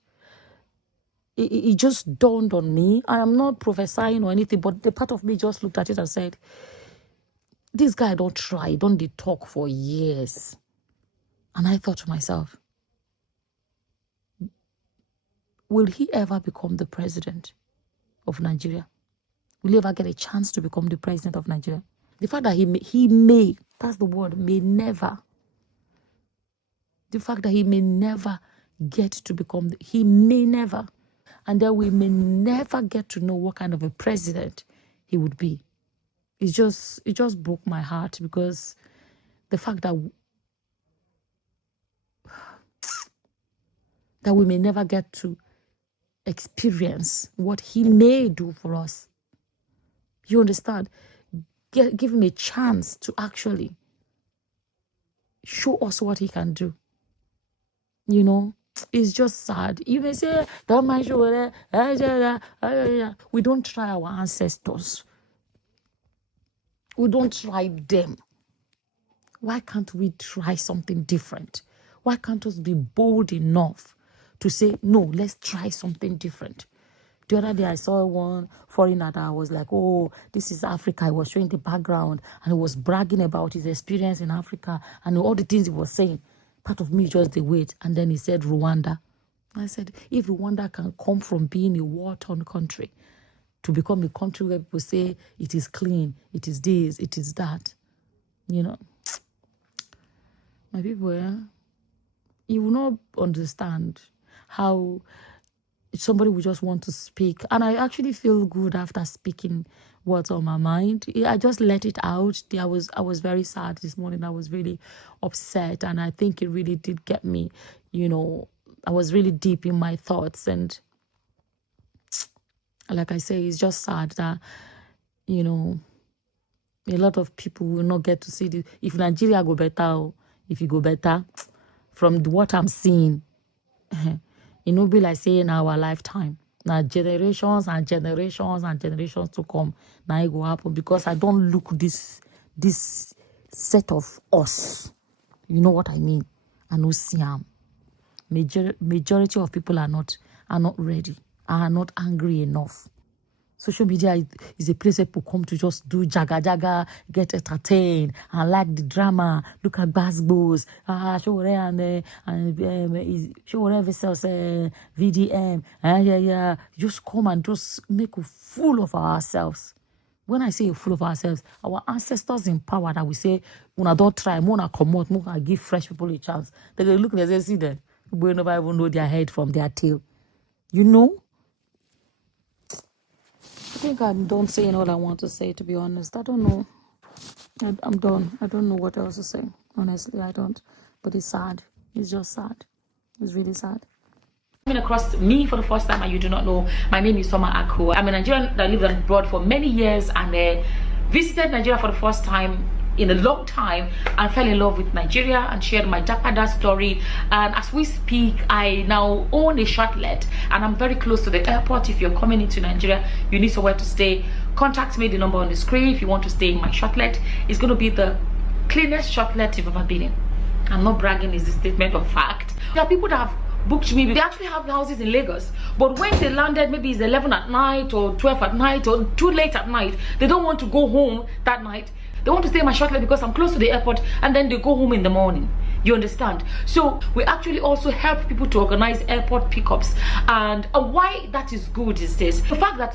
it just dawned on me. I am not prophesying or anything, but the part of me just looked at it and said, this guy don't try, don't they talk for years. And I thought to myself, will he ever become the president of Nigeria? Will he ever get a chance to become the president of Nigeria? The fact that he may, that's the word, may never. The fact that he may never get to become, he may never. And then we may never get to know what kind of a president he would be. It just broke my heart, because the fact that we may never get to experience what he may do for us. You understand? Give him a chance to actually show us what he can do. It's just sad. You may say, don't mind Sowore. We don't try our ancestors. We don't try them. Why can't we try something different? Why can't us be bold enough to say, no, let's try something different? The other day I saw one foreigner that I was like, oh, this is Africa. He was showing the background and he was bragging about his experience in Africa and all the things he was saying. Part of me just the wait. And then he said Rwanda. I said, if Rwanda can come from being a war-torn country to become a country where people say it is clean, it is this, it is that, my people, you will not understand how somebody would just want to speak. And I actually feel good after speaking what's on my mind. I just let it out. I was very sad this morning. I was really upset. And I think it really did get me, I was really deep in my thoughts. And like I say, it's just sad that, a lot of people will not get to see this. If Nigeria go better, if you go better, from what I'm seeing, it will be like saying our lifetime. Now generations and generations and generations to come. Now it will happen because I don't look this set of us. You know what I mean? I know Siam. Majority of people are not ready, are not angry enough. Social media is a place where people come to just do jaga, get entertained, and like the drama. Look at Basbos, Sowore and Sowore versus VDM. Yeah. Just come and just make a fool of ourselves. When I say a fool of ourselves, our ancestors in power that we say, "Una don't try, una come out, una give fresh people a chance." They look and they see them. We never even know their head from their tail. I think I'm done saying all I want to say, to be honest. I don't know. I'm done. I don't know what else to say. Honestly, I don't. But it's sad. It's just sad. It's really sad. Coming across me for the first time and you do not know, my name is Soma Ako. I'm a Nigerian that lived abroad for many years and visited Nigeria for the first time in a long time and fell in love with Nigeria and shared my Jakarta story. And as we speak, I now own a shortlet and I'm very close to the airport. If you're coming into Nigeria, you need somewhere to stay, contact me, the number on the screen. If you want to stay in my shortlet, it's going to be the cleanest shortlet you've ever been in. I'm not bragging, it's a statement of fact. There are people that have booked me. They actually have houses in Lagos, but when they landed, maybe it's 11 at night or 12 at night or too late at night, they don't want to go home that night. They want to stay in my shortlet because I'm close to the airport, and then they go home in the morning. You understand? So we actually also help people to organize airport pickups. And why that is good is this: the fact that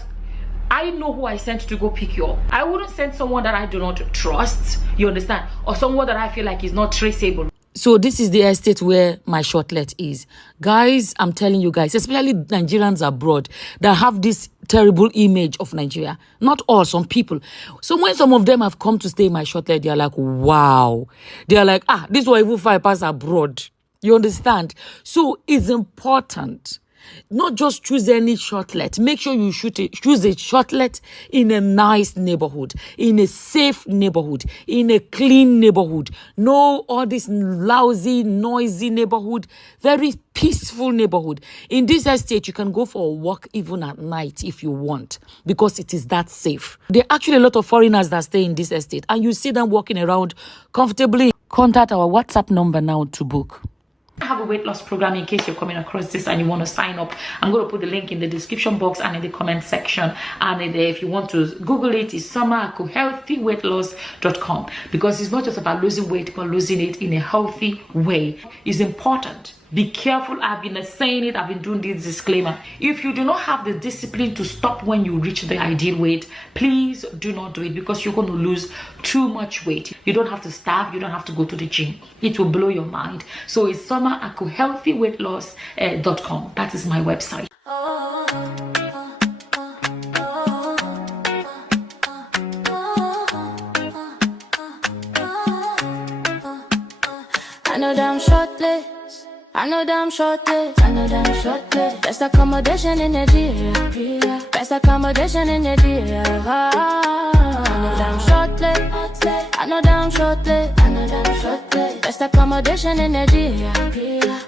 I know who I sent to go pick you up. I wouldn't send someone that I do not trust, you understand, or someone that I feel like is not traceable. So this is the estate where my shortlet is. Guys, I'm telling you guys, especially Nigerians abroad that have this terrible image of Nigeria. Not all, some people. So when some of them have come to stay in my shortlet, they are like, wow. They are like, this one even 5 pass abroad. You understand? So it's important. Not just choose any shortlet. Make sure you choose a shortlet in a nice neighborhood, in a safe neighborhood, in a clean neighborhood. No all this lousy, noisy neighborhood. Very peaceful neighborhood. In this estate, you can go for a walk even at night if you want, because it is that safe. There are actually a lot of foreigners that stay in this estate, and you see them walking around comfortably. Contact our WhatsApp number now to book. I have a weight loss program in case you're coming across this and you want to sign up. I'm going to put the link in the description box and in the comment section, and if you want to Google it, it's healthyweightloss.com, because it's not just about losing weight but losing it in a healthy way. It's important. Be careful. I've been saying it, I've been doing this disclaimer. If you do not have the discipline to stop when you reach the ideal weight, please do not do it, because you're going to lose too much weight. You don't have to starve, you don't have to go to the gym. It will blow your mind. So it's healthyweightloss.com. That is my website. I know that I'm shortless. I know that I'm shortless. I know that I'm shortless. Best accommodation in Nigeria. Best accommodation in Nigeria. I know that I'm shortless. I know that I'm shortless. I know that I'm shortless. Best accommodation in Nigeria.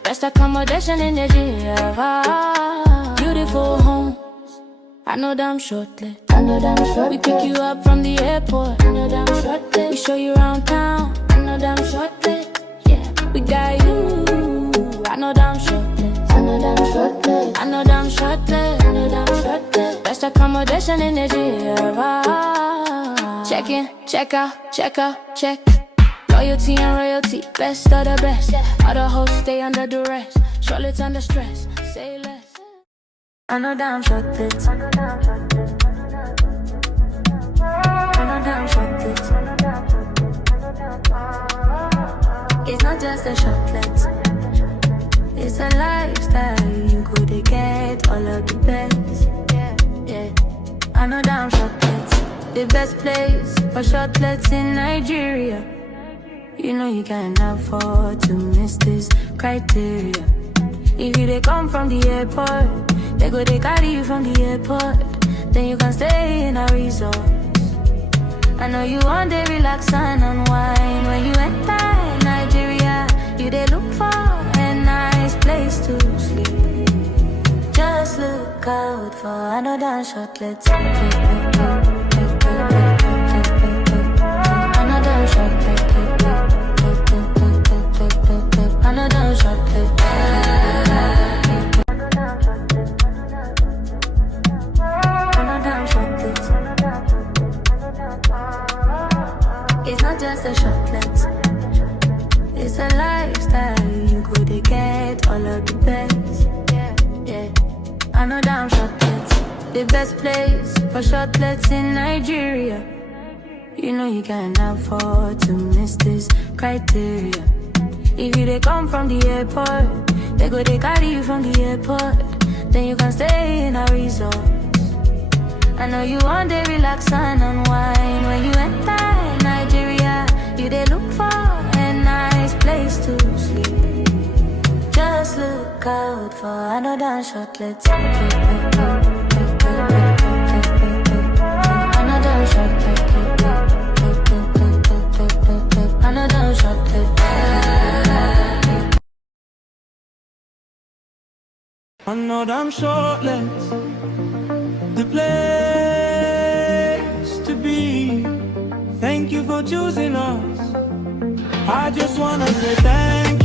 Best accommodation in Nigeria. Beautiful homes. I know that I'm shortless. I know that I'm shortless. We pick you up from the airport. I know that I'm shortless. We show you around town. I know that I'm shortless. Yeah, we got you. I know that I'm shortless. I know that I'm shortless. I know that I'm shortless. I know that I'm shortless. Best accommodation in Nigeria. Check in, check out, check out, check. Loyalty and royalty, best of the best. Other hosts stay under duress. Shortlets under stress, say less. I know that I'm shortless. I know that I'm shortless. I know that I'm shortless. It's not just a shortlet. It's a lifestyle you could they get all of the best. Yeah, I know damn chocolates, the best place for chocolates in Nigeria. You know you can't afford to miss this criteria. If you they come from the airport, they carry you from the airport. Then you can stay in a resort. I know you want to relax and unwind. When you enter Nigeria, you they look for a nice place to sleep. Just look out for another chocolate. Another chocolate. Another chocolate. Another chocolate. It's not just a chocolate, it's a lifestyle. You go to get all of the best. Yeah, I know damn chocolates, the best place for chocolates in Nigeria. You know you can't afford to miss this criteria. If you they come from the airport, they carry you from the airport. Then you can stay in a resort. I know you want to relax and unwind. When you enter Nigeria, you they look for a nice place to sleep. Just look out for another chocolate. Another chocolate. Another chocolate. Another shortlist, the place to be. Thank you for choosing us. I just wanna say thank